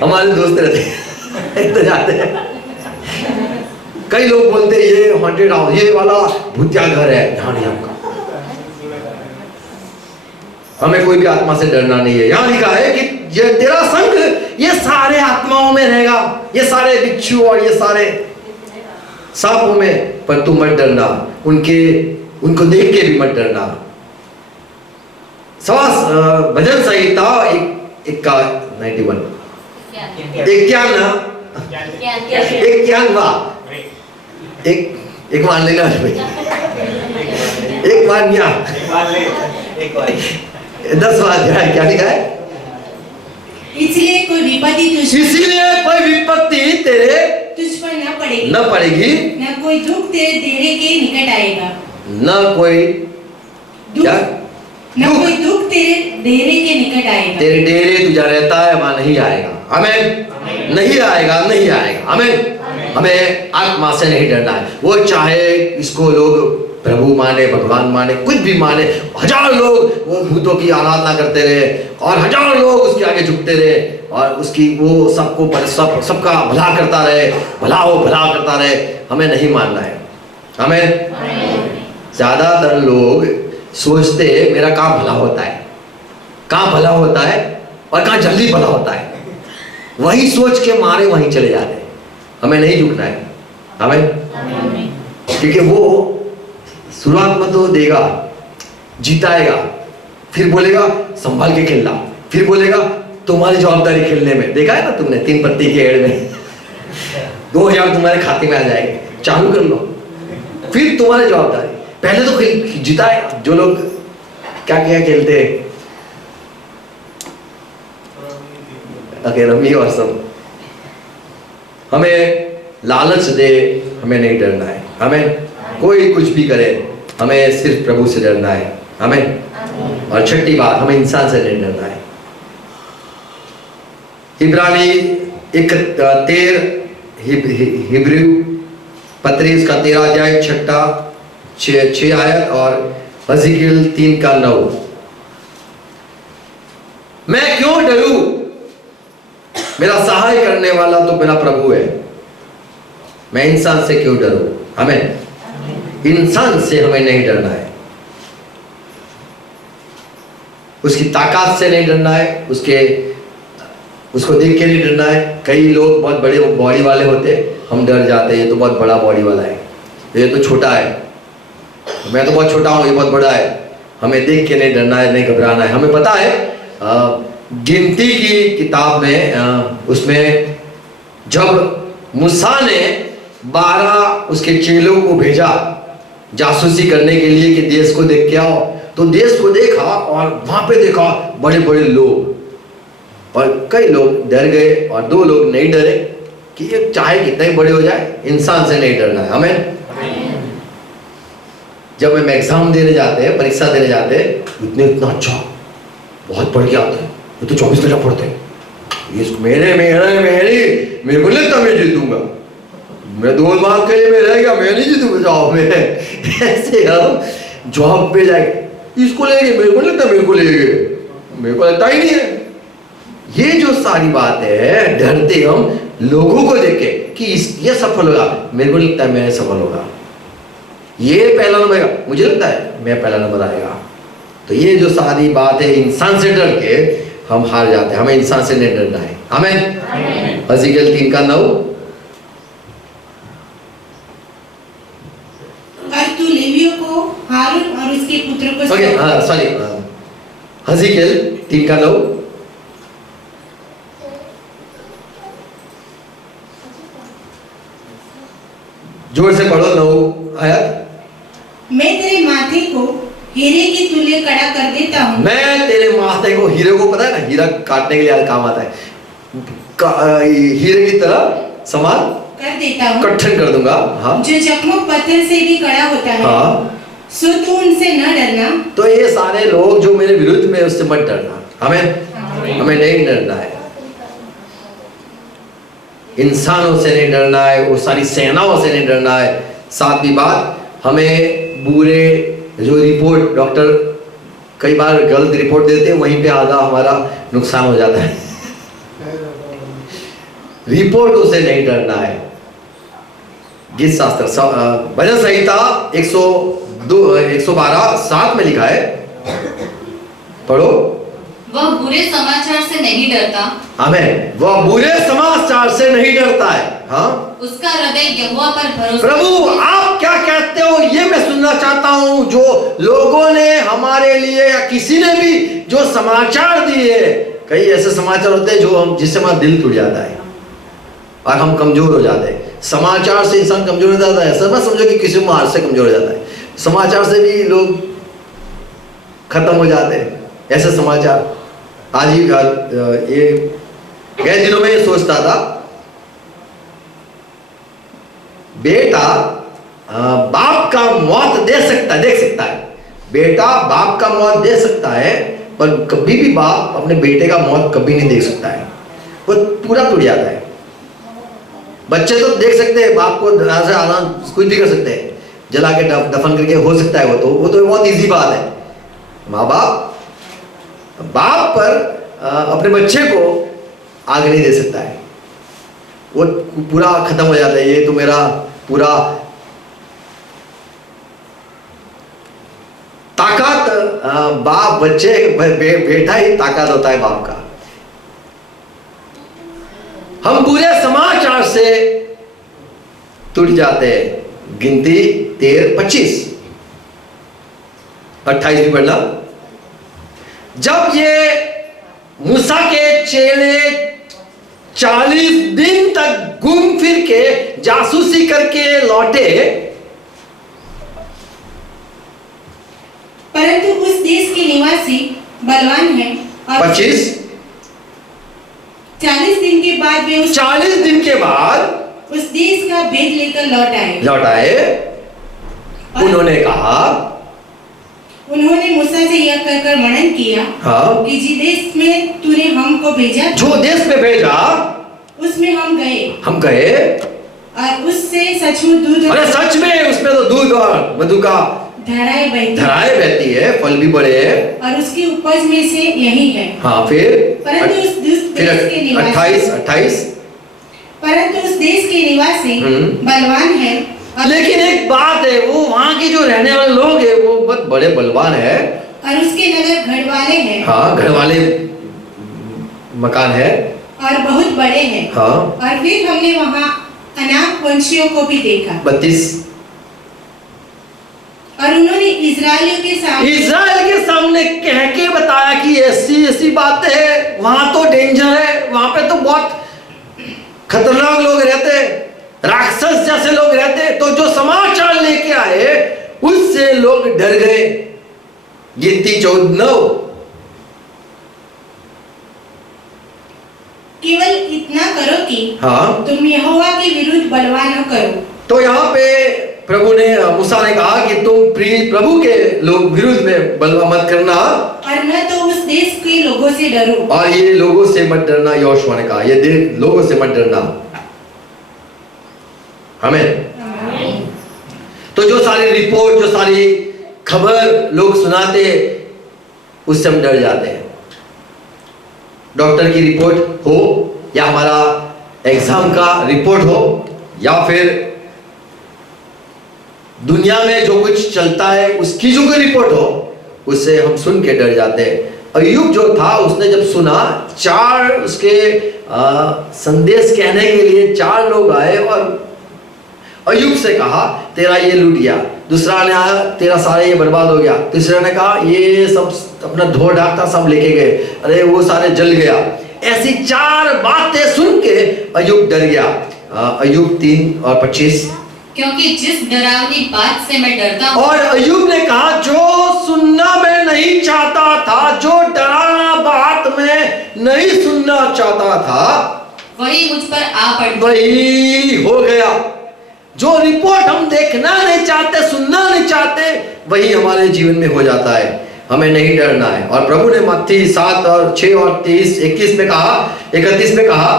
हमारे दोस्त रहते तो जाते हैं। कई लोग बोलते ये हॉन्टेड हाउस, ये वाला भूतिया घर है, यहाँ नहीं आपका। हमें कोई भी आत्मा से डरना नहीं है। यहाँ लिखा है कि ये तेरा संग ये सारे आत्माओं में रहेगा, ये सारे बिच्छू और ये सारे सांपों में, पर तू मत डरना, उनको देख के भी मत डरना। भजन संहिता 91 एक मान लेना, एक मान लिया, 10वां अध्याय क्या लिखा है? इसलिए कोई विपत्ति तेरे तुझ पर न पड़ेगी, न कोई दुख तेरे डेरे के निकट आएगा, न कोई दुख तेरे डेरे के निकट आएगा। तेरे डेरे तुझा रहता है वहां नहीं आएगा। आमीन। नहीं आएगा। आमीन। हमें आत्मा से नहीं डरना है। वो चाहे इसको लोग प्रभु माने, भगवान माने, कुछ भी माने, 1000 लोग वो भूतों की आराधना करते रहे और 1000 लोग उसके आगे झुकते रहे और उसकी वो सबका भला करता रहे, भला करता रहे, हमें नहीं मानना है। हमें ज्यादातर लोग सोचते मेरा काम भला होता है, कहाँ भला होता है और कहाँ जल्दी भला होता है, वही सोच के मारे वहीं चले जाते हैं। हमें नहीं झुकना है, हमें, क्योंकि वो शुरुआत में तो देगा, जिताएगा, फिर बोलेगा संभाल के खेलना, फिर बोलेगा तुम्हारी जवाबदारी खेलने में। देखा है ना तुमने 3 पत्ती के एड में 2000 तुम्हारे खाते में आ जाएंगे, चालू कर लो, फिर तुम्हारी जवाबदारी। पहले तो जिताएगा। जो लोग क्या क्या खेलते हैं, रमी और सब, हमें लालच दे, हमें नहीं डरना है। हमें कोई कुछ भी करे, हमें सिर्फ प्रभु से डरना है। हमें, और छठी बात, हमें इंसान से नहीं डरना है। इब्रानी 13 हिब्रू पत्री उसका 13 अध्याय 6 आयत और हज़िकियल 3:9। मैं क्यों डरूं, मेरा सहाय करने वाला तो मेरा प्रभु है, मैं इंसान से क्यों डरूं। हमें इंसान से हमें नहीं डरना है, उसकी ताकत से नहीं डरना है, उसको देख के नहीं डरना है। कई लोग बहुत बड़े बॉडी वाले होते, हम डर जाते हैं, ये तो बहुत बड़ा बॉडी वाला है, ये तो छोटा है, मैं तो बहुत छोटा हूँ, ये बहुत बड़ा है। हमें देख के नहीं डरना है, नहीं घबराना है। हमें पता है गिनती की किताब में उसमें जब मूसा ने 12 उसके चेलों को भेजा जासूसी करने के लिए कि देश को देख के आओ, तो देश को देखा और वहां पे देखा बड़े बड़े लोग, और कई लोग डर गए और 2 लोग नहीं डरे कि ये चाहे कितने बड़े हो जाए, इंसान से नहीं डरना है। हमें जब हम एग्जाम देने जाते हैं, परीक्षा देने जाते हैं, इतना अच्छा बहुत पढ़ के आते हैं, ये तो 24 घंटा पढ़ते हैं, मेरे को लगता मैं जीतूंगा, मैं 2 मार्क के लिए मैं रह गया, मैं नहीं जीतूंगा जॉब में। ऐसे हम जॉब पे जाएंगे, इसको लेंगे, मेरे को लगता मेरे को लेंगे, मेरे को लगता ही नहीं है। ये जो सारी बात है, डरते हम लोगों को देख के कि ये सफल होगा, मेरे को लगता है मैं सफल होगा, ये पहला नंबर आएगा, मुझे लगता है मैं पहला नंबर आएगा। तो ये जो सारी बात है, इंसान से डर के हम हार जाते हैं। हमें इंसान से नहीं डरना है। हमें हज़िकियल 3:9। और तू लेवियों को, हारून और उसके पुत्र को, सॉरी, हज़िकियल 3:9। जोर से पढ़ो 9 आयत। मैं तेरे माथे को हीरे की तुल्य कड़ा कर देता हूँ। मैं तेरे माथे को, हीरे को पता है ना, हीरा काटने के लिए काम आता है, हीरे की तरह समान कर देता हूँ, कठिन कर दूंगा। हाँ, जो चकमक पत्थर से भी कड़ा होता है। हाँ, सो तू उनसे न डरना। तो ये सारे लोग जो मेरे विरुद्ध में, उससे मत डरना। हमें नहीं डरना है, इंसानों से नहीं डरना है, वो सारी सेनाओं से नहीं डरना है। सातवीं बात, हमें बुरे जो रिपोर्ट, डॉक्टर कई बार गलत रिपोर्ट देते हैं, वहीं पे आधा हमारा नुकसान हो जाता है। रिपोर्टों से नहीं डरना है। गीत शास्त्र भजन संहिता 112:7 में लिखा है, पढ़ो। वह बुरे समाचार से नहीं डरता। आमीन। वह बुरे समाचार से नहीं डरता है। हाँ, उसका हृदय यहोवा पर भरोसा। प्रभु आप क्या कहते हो, ये मैं सुनना चाहता हूँ। जो लोगों ने हमारे लिए या किसी ने भी जो समाचार दिए, कई ऐसे समाचार होते हैं जो हम, जिससे हमारा दिल टूट जाता है और हम कमजोर हो जाते हैं। समाचार से इंसान कमजोर हो जाता है, ऐसा मत समझो कि किसी मार से कमजोर हो जाता है। समाचार से भी लोग खत्म हो जाते हैं। ऐसे समाचार आज ही ये गए दिनों में ये सोचता था, बेटा बाप का मौत दे सकता है, देख सकता है, बेटा बाप का मौत दे सकता है, पर कभी भी बाप अपने बेटे का मौत कभी नहीं देख सकता है। वो पूरा टूट जाता है। बच्चे तो देख सकते हैं बाप को से आना, कुछ भी कर सकते हैं, जला के दफन करके हो सकता है। वो तो बहुत इजी बात है। माँ बाप पर अपने बच्चे को आग नहीं दे सकता है, वो पूरा खत्म हो जाता है। ये तो मेरा पूरा ताकत बाप बच्चे बेटा ही ताकत होता है बाप का। हम बुरे समाचार से टूट जाते हैं। गिनती 13:25 28 भी पढ़ना। जब ये मूसा के चेले 40 दिन तक घूम फिर के जासूसी करके लौटे, परंतु उस देश के निवासी बलवान हैं और 25 40 दिन के बाद वे 40 दिन के बाद उस देश का भेद लेकर लौट आए। उन्होंने कहा, उन्होंने मूसा से यह कहकर वर्णन किया हाँ, कि जिस देश में तूने हमको भेजा, जो देश में भेजा उसमें हम गए और उससे सचमुच दूध, अरे सच में उसमें तो दूध और मधु का धाराएं बहती है, फल भी बड़े हैं और उसकी उपज में से यही है। हाँ, फिर परंतु उस देश के निवासी 28 परंतु उस देश के निवासी बलवान है। लेकिन एक बात है, वो वहाँ के जो रहने वाले लोग हैं वो बहुत बड़े बलवान है और उसके नगर घर वाले हैं। हाँ, घर वाले मकान है और बहुत बड़े हैं। हाँ, और फिर हमने वहाँ अनाक वंशियों को भी देखा 32 और उन्होंने इजराइल के सामने कह के बताया कि ऐसी बातें है, वहां तो डेंजर है, वहां पे तो बहुत खतरनाक लोग रहते, राक्षस जैसे लोग रहते। तो जो समाचार लेके आए उससे लोग डर गए। गिनती 14:9 केवल इतना करो कि हाँ, तुम यहोवा के विरुद्ध बलवा न करो। तो यहाँ पे प्रभु ने मूसा ने कहा कि तुम प्रभु के लोग विरुद्ध में बलवा मत करना और न तो उस देश के लोगों से डरो, और ये लोगों से मत डरना। यहोशुआ ने कहा ये लोगों से मत डरना। हमें तो जो सारी रिपोर्ट, जो सारी खबर लोग सुनाते उससे हम डर जाते हैं। डॉक्टर की रिपोर्ट हो या हमारा एग्जाम का रिपोर्ट हो या फिर दुनिया में जो कुछ चलता है उसकी जो कोई रिपोर्ट हो, उससे हम सुन के डर जाते हैं। अय्यूब जो था उसने जब सुना, 4 उसके संदेश कहने के लिए 4 लोग आए और अय्यूब से कहा तेरा ये लूट गया, दूसरा ने आया तेरा सारा ये बर्बाद हो गया, तीसरे ने कहा ये सब अपना ढोर ढाकता सब लेके गए, अरे वो सारे जल गया। ऐसी 4 बातें सुन के अय्यूब डर गया। अय्यूब 3:25 क्योंकि जिस डरावनी बात से मैं डरता हूँ, और अय्यूब ने कहा जो सुनना मैं नहीं चाहता था, जो डरावना बात मैं नहीं सुनना चाहता था, वही मुझ पर आ पड़ी। वही हो गया। जो रिपोर्ट हम देखना नहीं चाहते, सुनना नहीं चाहते, वही हमारे जीवन में हो जाता है। हमें नहीं डरना है। और प्रभु ने मत्ती 7:6-30-21 में कहा, 31 में कहा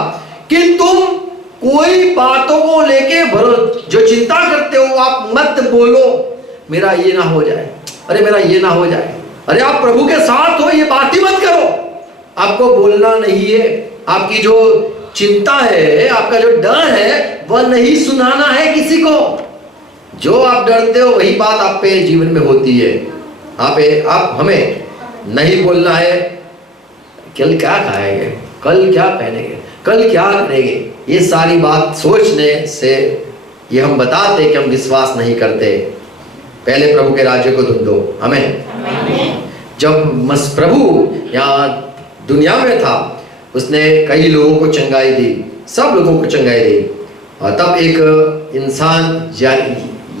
कि तुम कोई बातों को लेके जो चिंता करते हो आप मत बोलो मेरा ये ना हो जाए, अरे मेरा ये ना हो जाए, अरे आप प्रभु के साथ हो ये बात ही मत करो। आपको बोलना नहीं है, आपकी जो चिंता है, आपका जो डर है वह नहीं सुनाना है किसी को। जो आप डरते हो वही बात आप पे जीवन में होती है। आप हमें नहीं बोलना है कल क्या खाएंगे, कल क्या पहनेंगे, कल क्या करेंगे, ये सारी बात सोचने से ये हम बताते कि हम विश्वास नहीं करते। पहले प्रभु के राज्य को ढूंढो। हमें जब प्रभु यहाँ दुनिया में था उसने कई लोगों को चंगाई दी, सब लोगों को चंगाई दी। और तब एक इंसान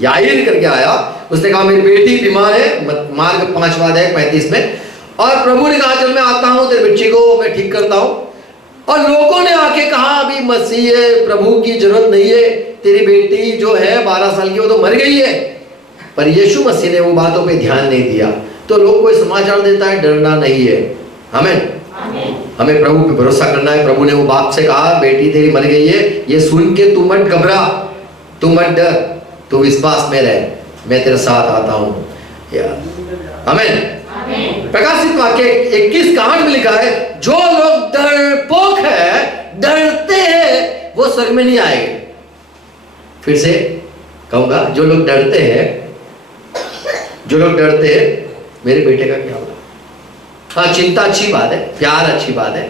याईर करके आया, उसने कहा मेरी बेटी बीमार है, मार्क 5:35 में, और प्रभु ने कहा चल मैं आता हूँ तेरे बच्ची को मैं ठीक करता हूँ। और लोगों ने आके कहा अभी मसीह है, प्रभु की जरूरत नहीं है, तेरी बेटी जो है 12 साल की वो तो मर गई है। पर यीशु मसीह ने वो बातों पे ध्यान नहीं दिया। तो लोग कोई समाचार देता है, डरना नहीं है। हमें प्रभु पे भरोसा करना है। प्रभु ने वो बाप से कहा बेटी तेरी मर गई है, ये सुन के तू मत घबरा, तू मत डर, तू विश्वास में रह, मैं तेरे साथ आता हूँ। आमीन। प्रकाशित वाक्य 21:8 में लिखा है जो लोग डरपोक है, डरते हैं, वो स्वर्ग में नहीं आएंगे। फिर से कहूंगा, जो लोग डरते हैं मेरे बेटे का क्या होगा। हाँ, चिंता अच्छी बात है, प्यार अच्छी बात है,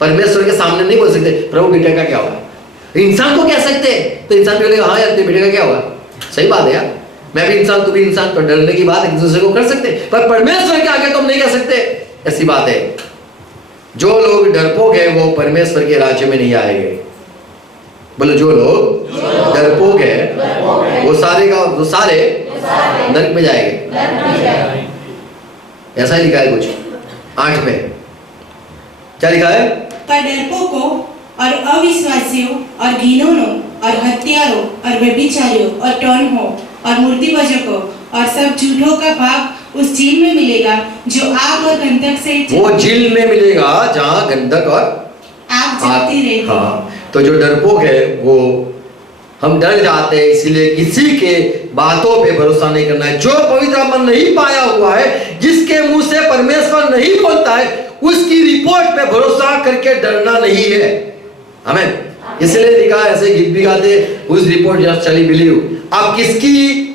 परमेश्वर के सामने नहीं बोल सकते प्रभु बेटे का क्या होगा। इंसान को कह सकते हैं तो इंसान बोलेगा हाँ यार तेरे बेटे का क्या होगा, सही बात है यार, मैं भी इंसान तू भी इंसान, तो डरने की बात एक दूसरे को कर सकते, पर परमेश्वर के आगे तुम नहीं कह सकते, ऐसी बात है। जो लोग डरपोक है वो परमेश्वर के राज्य में नहीं आएंगे। बोलो, जो लोग डरपोक है वो सारे नरक में जाएंगे। ऐसा ही लिखा है कुछ 8 में, क्या लिखा है? पर डरपोकों और अविश्वासियों और घिनौनों और हत्यारों और व्यभिचारियों और टोनहों और मूर्ति भजकों और सब झूठों का भाग उस झील में मिलेगा जो आग और गंधक से, वो झील में मिलेगा जहां गंधक और आग जलती रहती। हाँ, तो जो डरपोक है वो, हम डर जाते हैं, इसीलिए किसी के बातों पे भरोसा नहीं करना है। जो पवित्र आत्मा नहीं पाया हुआ है, जिसके मुंह से परमेश्वर नहीं बोलता है, उसकी रिपोर्ट पे भरोसा करके डरना नहीं है। हमें इसलिए लिखा ऐसे गीत भी गाते, उस रिपोर्ट जस्ट चली बिलीव। आप किसकी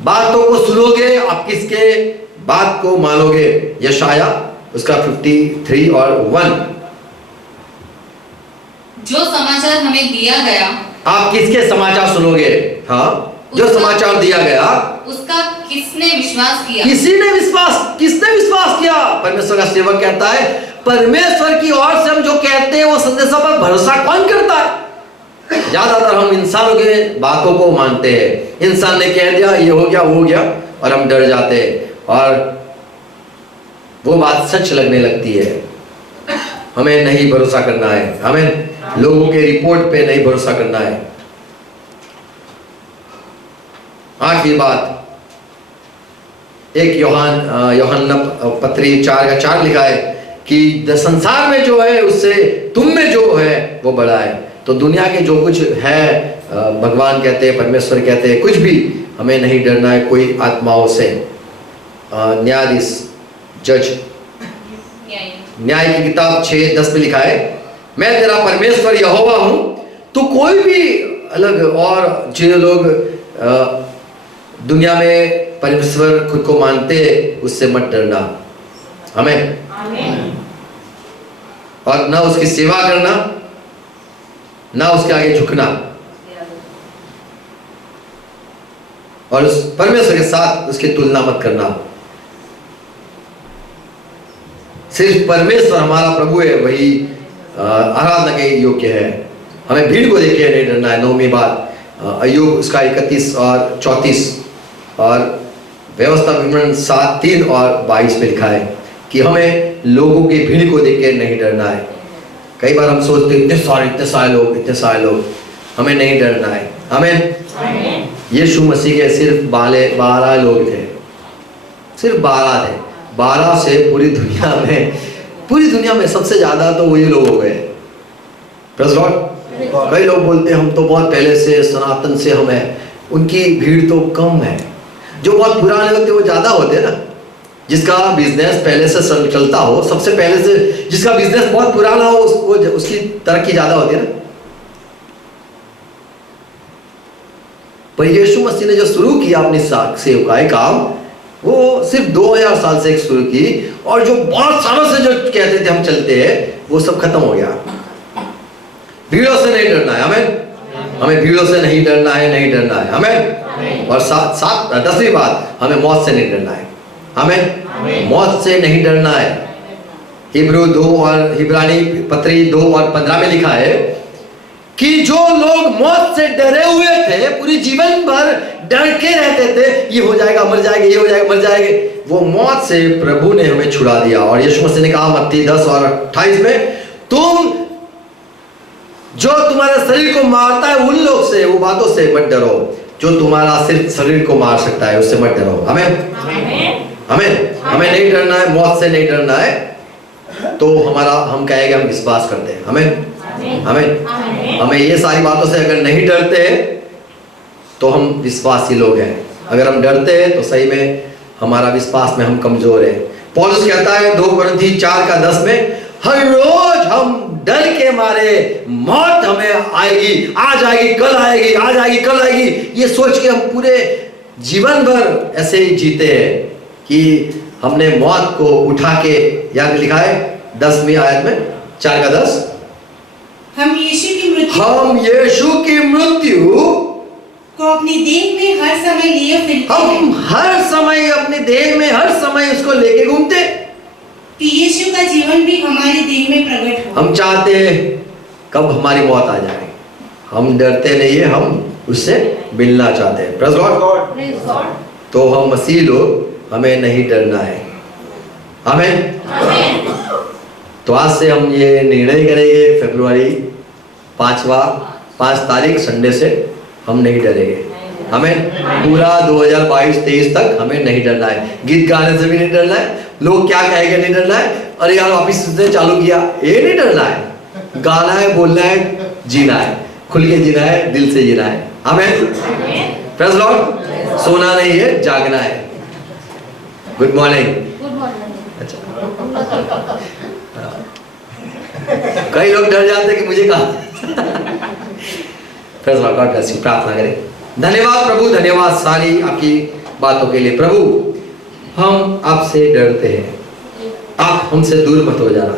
बातों को सुनोगे, आप किसके बात को मानोगे। यशाया उसका 53 और 1, जो समाचार हमें दिया गया, आप किसके समाचार सुनोगे। हाँ, जो समाचार दिया गया उसका किसने विश्वास किया। किसने विश्वास किया। परमेश्वर का सेवक कहता है परमेश्वर की ओर से हम जो कहते हैं वो संदेशों पर भरोसा कौन करता है। ज्यादातर हम इंसानों के बातों को मानते हैं, इंसान ने कह दिया ये हो गया वो हो गया, और हम डर जाते हैं और वो बात सच लगने लगती है। हमें नहीं भरोसा करना है, हमें लोगों के रिपोर्ट पे नहीं भरोसा करना है। 8वीं बात, एक यूहन्ना पत्री 4:4 लिखा है कि संसार में जो है उससे तुम में जो है वो बड़ा है। तो दुनिया के जो कुछ है, भगवान कहते हैं, परमेश्वर कहते हैं, कुछ भी हमें नहीं डरना है कोई आत्माओं से। न्यायाधीश जज न्याय की किताब 6:10 में लिखा है, मैं तेरा परमेश्वर यहोवा हूं, तो कोई भी अलग और जो लोग दुनिया में परमेश्वर खुद को मानते हैं उससे मत डरना। हमें और ना उसकी सेवा करना, ना उसके आगे झुकना, और उस परमेश्वर के साथ उसकी तुलना मत करना। सिर्फ परमेश्वर हमारा प्रभु है, वही आराधना के योग्य है। हमें भीड़ को देख के नहीं डरना है। 9वीं बात, अय्यूब उसका 31 और 34 और व्यवस्था विवरण 7:3 और 22 में लिखा है कि हमें लोगों की भीड़ को देख के नहीं डरना है। कई बार हम सोचते हैं इतने सारे लोग, हमें नहीं डरना है। हमें यीशु मसीह के सिर्फ 12 लोग थे, सिर्फ 12 थे। 12 से पूरी दुनिया में सबसे ज्यादा तो वही लोग हो गए। Praise Lord. कई लोग बोलते हैं हम तो बहुत पहले से सनातन से हम हैं, उनकी भीड़ तो कम है। जो बहुत पुराने होते वो ज्यादा होते हैं ना, जिसका बिजनेस पहले से चलता हो, सबसे पहले से जिसका बिजनेस बहुत पुराना हो उसकी तरक्की ज्यादा होती है ना। पर यीशु मसीह ने जो शुरू किया अपनी सेवकाई काम, वो सिर्फ 2000 साल से शुरू की, और जो बहुत सालों से जो कहते थे हम चलते हैं वो सब खत्म हो गया। भीड़ों से नहीं डरना है हमें भीड़ों से नहीं डरना है हमें। और 10वीं बात, हमें मौत से नहीं डरना है। हमें मौत से नहीं डरना है। हिब्रानी पत्री 2 और 15 में लिखा है कि जो लोग मौत से डरे हुए थे, पूरी जीवन भर डर के रहते थे, ये हो जाएगा मर जाएंगे, ये हो जाएगा मर जाएंगे, वो मौत से प्रभु ने हमें छुड़ा दिया। और यीशु मसीह ने कहा मत्ती 10 और 28 में, तुम जो तुम्हारे शरीर को मारता है उन लोग से, वो बातों से मत डरो, जो तुम्हारा सिर्फ शरीर को मार सकता है उससे मत डरो। हमें नहीं डरना है, मौत से नहीं डरना है। तो हम कहेंगे हम विश्वास करते हैं। हमें ये सारी बातों से अगर नहीं डरते तो हम विश्वासी लोग हैं। अगर हम डरते हैं तो सही में हमारा विश्वास में हम कमजोर है। पौलुस कहता है 2 कोरिन्थी 4:10 में, हर रोज हम डर के मारे मौत हमें आएगी, आज आएगी कल आएगी, आज आएगी कल आएगी, ये सोच के हम पूरे जीवन भर ऐसे ही जीते हैं। कि हमने मौत को उठा के, याद लिखा है 10वीं आयत में 4 का 10, हम यीशु की मृत्यु हम यीशु की मृत्यु को अपनी देह में हर समय लिए फिरते हैं हम हर समय अपने देह में हर समय उसको लेके घूमते, कि यीशु का जीवन भी हमारे देह में प्रकट हो। हम चाहते हैं कब हमारी मौत आ जाए, हम डरते नहीं है, हम उससे मिलना चाहते हैं। Praise God. तो हम मसीह लोग, हमें नहीं डरना है। आमीन। तो आज से हम ये निर्णय करेंगे, फरवरी 5 तारीख संडे से हम नहीं डरेंगे। हमें पूरा 2022-23 तक हमें नहीं डरना है, गीत गाने से भी नहीं डरना है, लोग क्या कहेंगे नहीं डरना है, अरे यार ऑफिस से चालू किया, ये नहीं डरना है। गाना है, बोलना है, जीना है, खुल के जीना है, दिल से जीना है। आमीन। Praise Lord. सोना नहीं है, जागना है। Good morning. अच्छा, कई लोग डर जाते हैं कि मुझे कहा। Praise Lord. God bless you. प्रार्थना करें। धन्यवाद प्रभु, धन्यवाद सारी आपकी बातों के लिए। प्रभु हम आपसे डरते हैं, आप हमसे दूर मत हो जाना,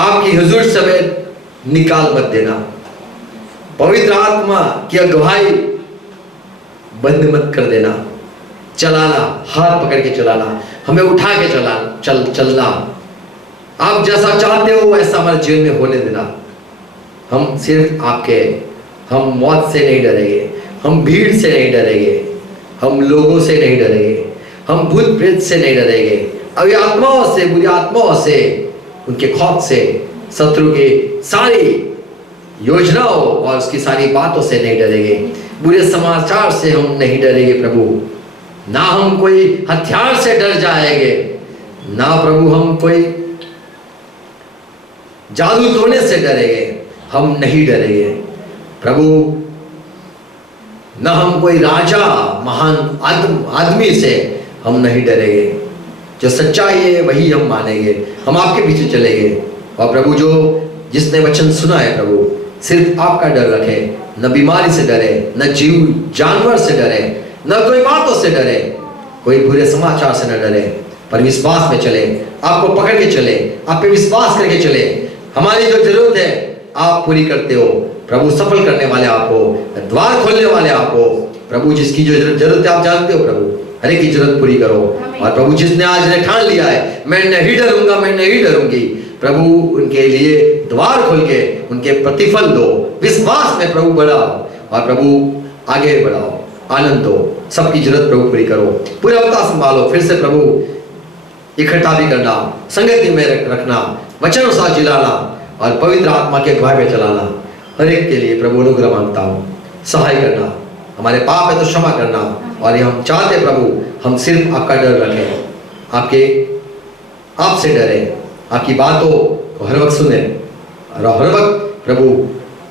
आपकी हुजूर से हमें निकाल मत देना, पवित्र आत्मा की अगुवाई बंद मत कर देना, चलाना, हाथ पकड़ के चलाना, हमें उठा के चलना, आप जैसा चाहते हो वैसा हमारे जीवन में होने देना। हम सिर्फ आपके, हम मौत से नहीं डरेंगे, हम भीड़ से नहीं डरेंगे, हम लोगों से नहीं डरेंगे, हम भूत प्रेत से नहीं डरेंगे, अभी आत्माओं से, बुरी आत्माओं से, उनके खौफ से, शत्रु की सारी योजनाओं और उसकी सारी बातों से नहीं डरेंगे, बुरे समाचार से हम नहीं डरेंगे प्रभु। ना हम कोई हथियार से डर जाएंगे, ना प्रभु हम कोई जादू टोने से डरेंगे, हम नहीं डरेंगे प्रभु। न हम कोई राजा महान आदमी से हम नहीं डरेंगे, जो सच्चाई है वही हम मानेंगे, हम आपके पीछे चलेंगे। और प्रभु जो जिसने वचन सुना है प्रभु, सिर्फ आपका डर रखे, न बीमारी से डरे, न जीव जानवर से डरे, न कोई बातों से डरे, कोई बुरे समाचार से न डरे, पर विश्वास में चले, आपको पकड़ के चले, आप पे विश्वास करके चले। हमारी जो जरूरत है आप पूरी करते हो प्रभु, सफल करने वाले आप हो, द्वार खोलने वाले आप हो प्रभु। जिसकी जो जरूरत है आप जानते हो प्रभु, हर एक की जरूरत पूरी करो। और प्रभु जिसने आज ने ठान लिया है मैं नहीं डरूंगा, मैं नहीं डरूंगी प्रभु, उनके लिए द्वार खोल के उनके प्रतिफल दो, विश्वास में प्रभु बढ़ाओ और प्रभु आगे बढ़ाओ, आनंद दो, सबकी जरूरत प्रभु पूरी करो। पूरा हफ्ता संभालो, फिर से प्रभु इकट्ठा भी करना, संगति में रखना, वचन अनुसार जिलाना और पवित्र आत्मा के अगुवाई में चलाना। हर एक के लिए प्रभु अनुग्रह मांगता हूँ, सहाय करना, हमारे पाप है तो क्षमा करना। और ये हम चाहते प्रभु हम सिर्फ आपका डर रखें, आपसे डरें, आपकी बातों को हर वक्त सुने और हर वक्त प्रभु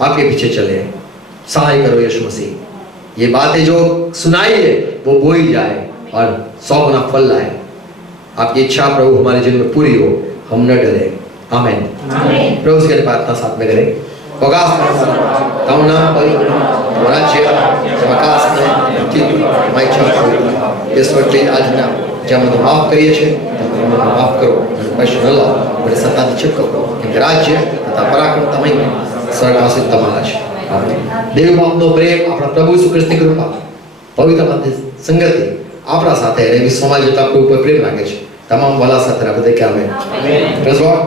आपके पीछे चले। सहाय करो यीशु मसीह, ये बातें जो सुनाई है वो बोई जाए और 100 गुना फल लाए। आपकी इच्छा प्रभु हमारे जीवन में पूरी हो, हम न डरे। आमीन। प्रभु के प्रार्थना साथ में करें। माफ करिए, माफ करो, सत्ता छिपको राज्य तथा पराक्रम तमय स्वर्गासित તમારા છે। દેવ બાપનો પ્રેમ, આપણા પ્રભુ ઈસુ ખ્રિસ્તની કૃપા, પવિત્ર આત્માની સંગતિ આપણા સાથે રહે, વિશ્વમાં જે આપણા ઉપર પ્રેમ રાખે છે તમામ વાલા સાથે રાખે કે amen. Praise lord,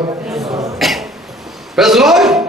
praise lord.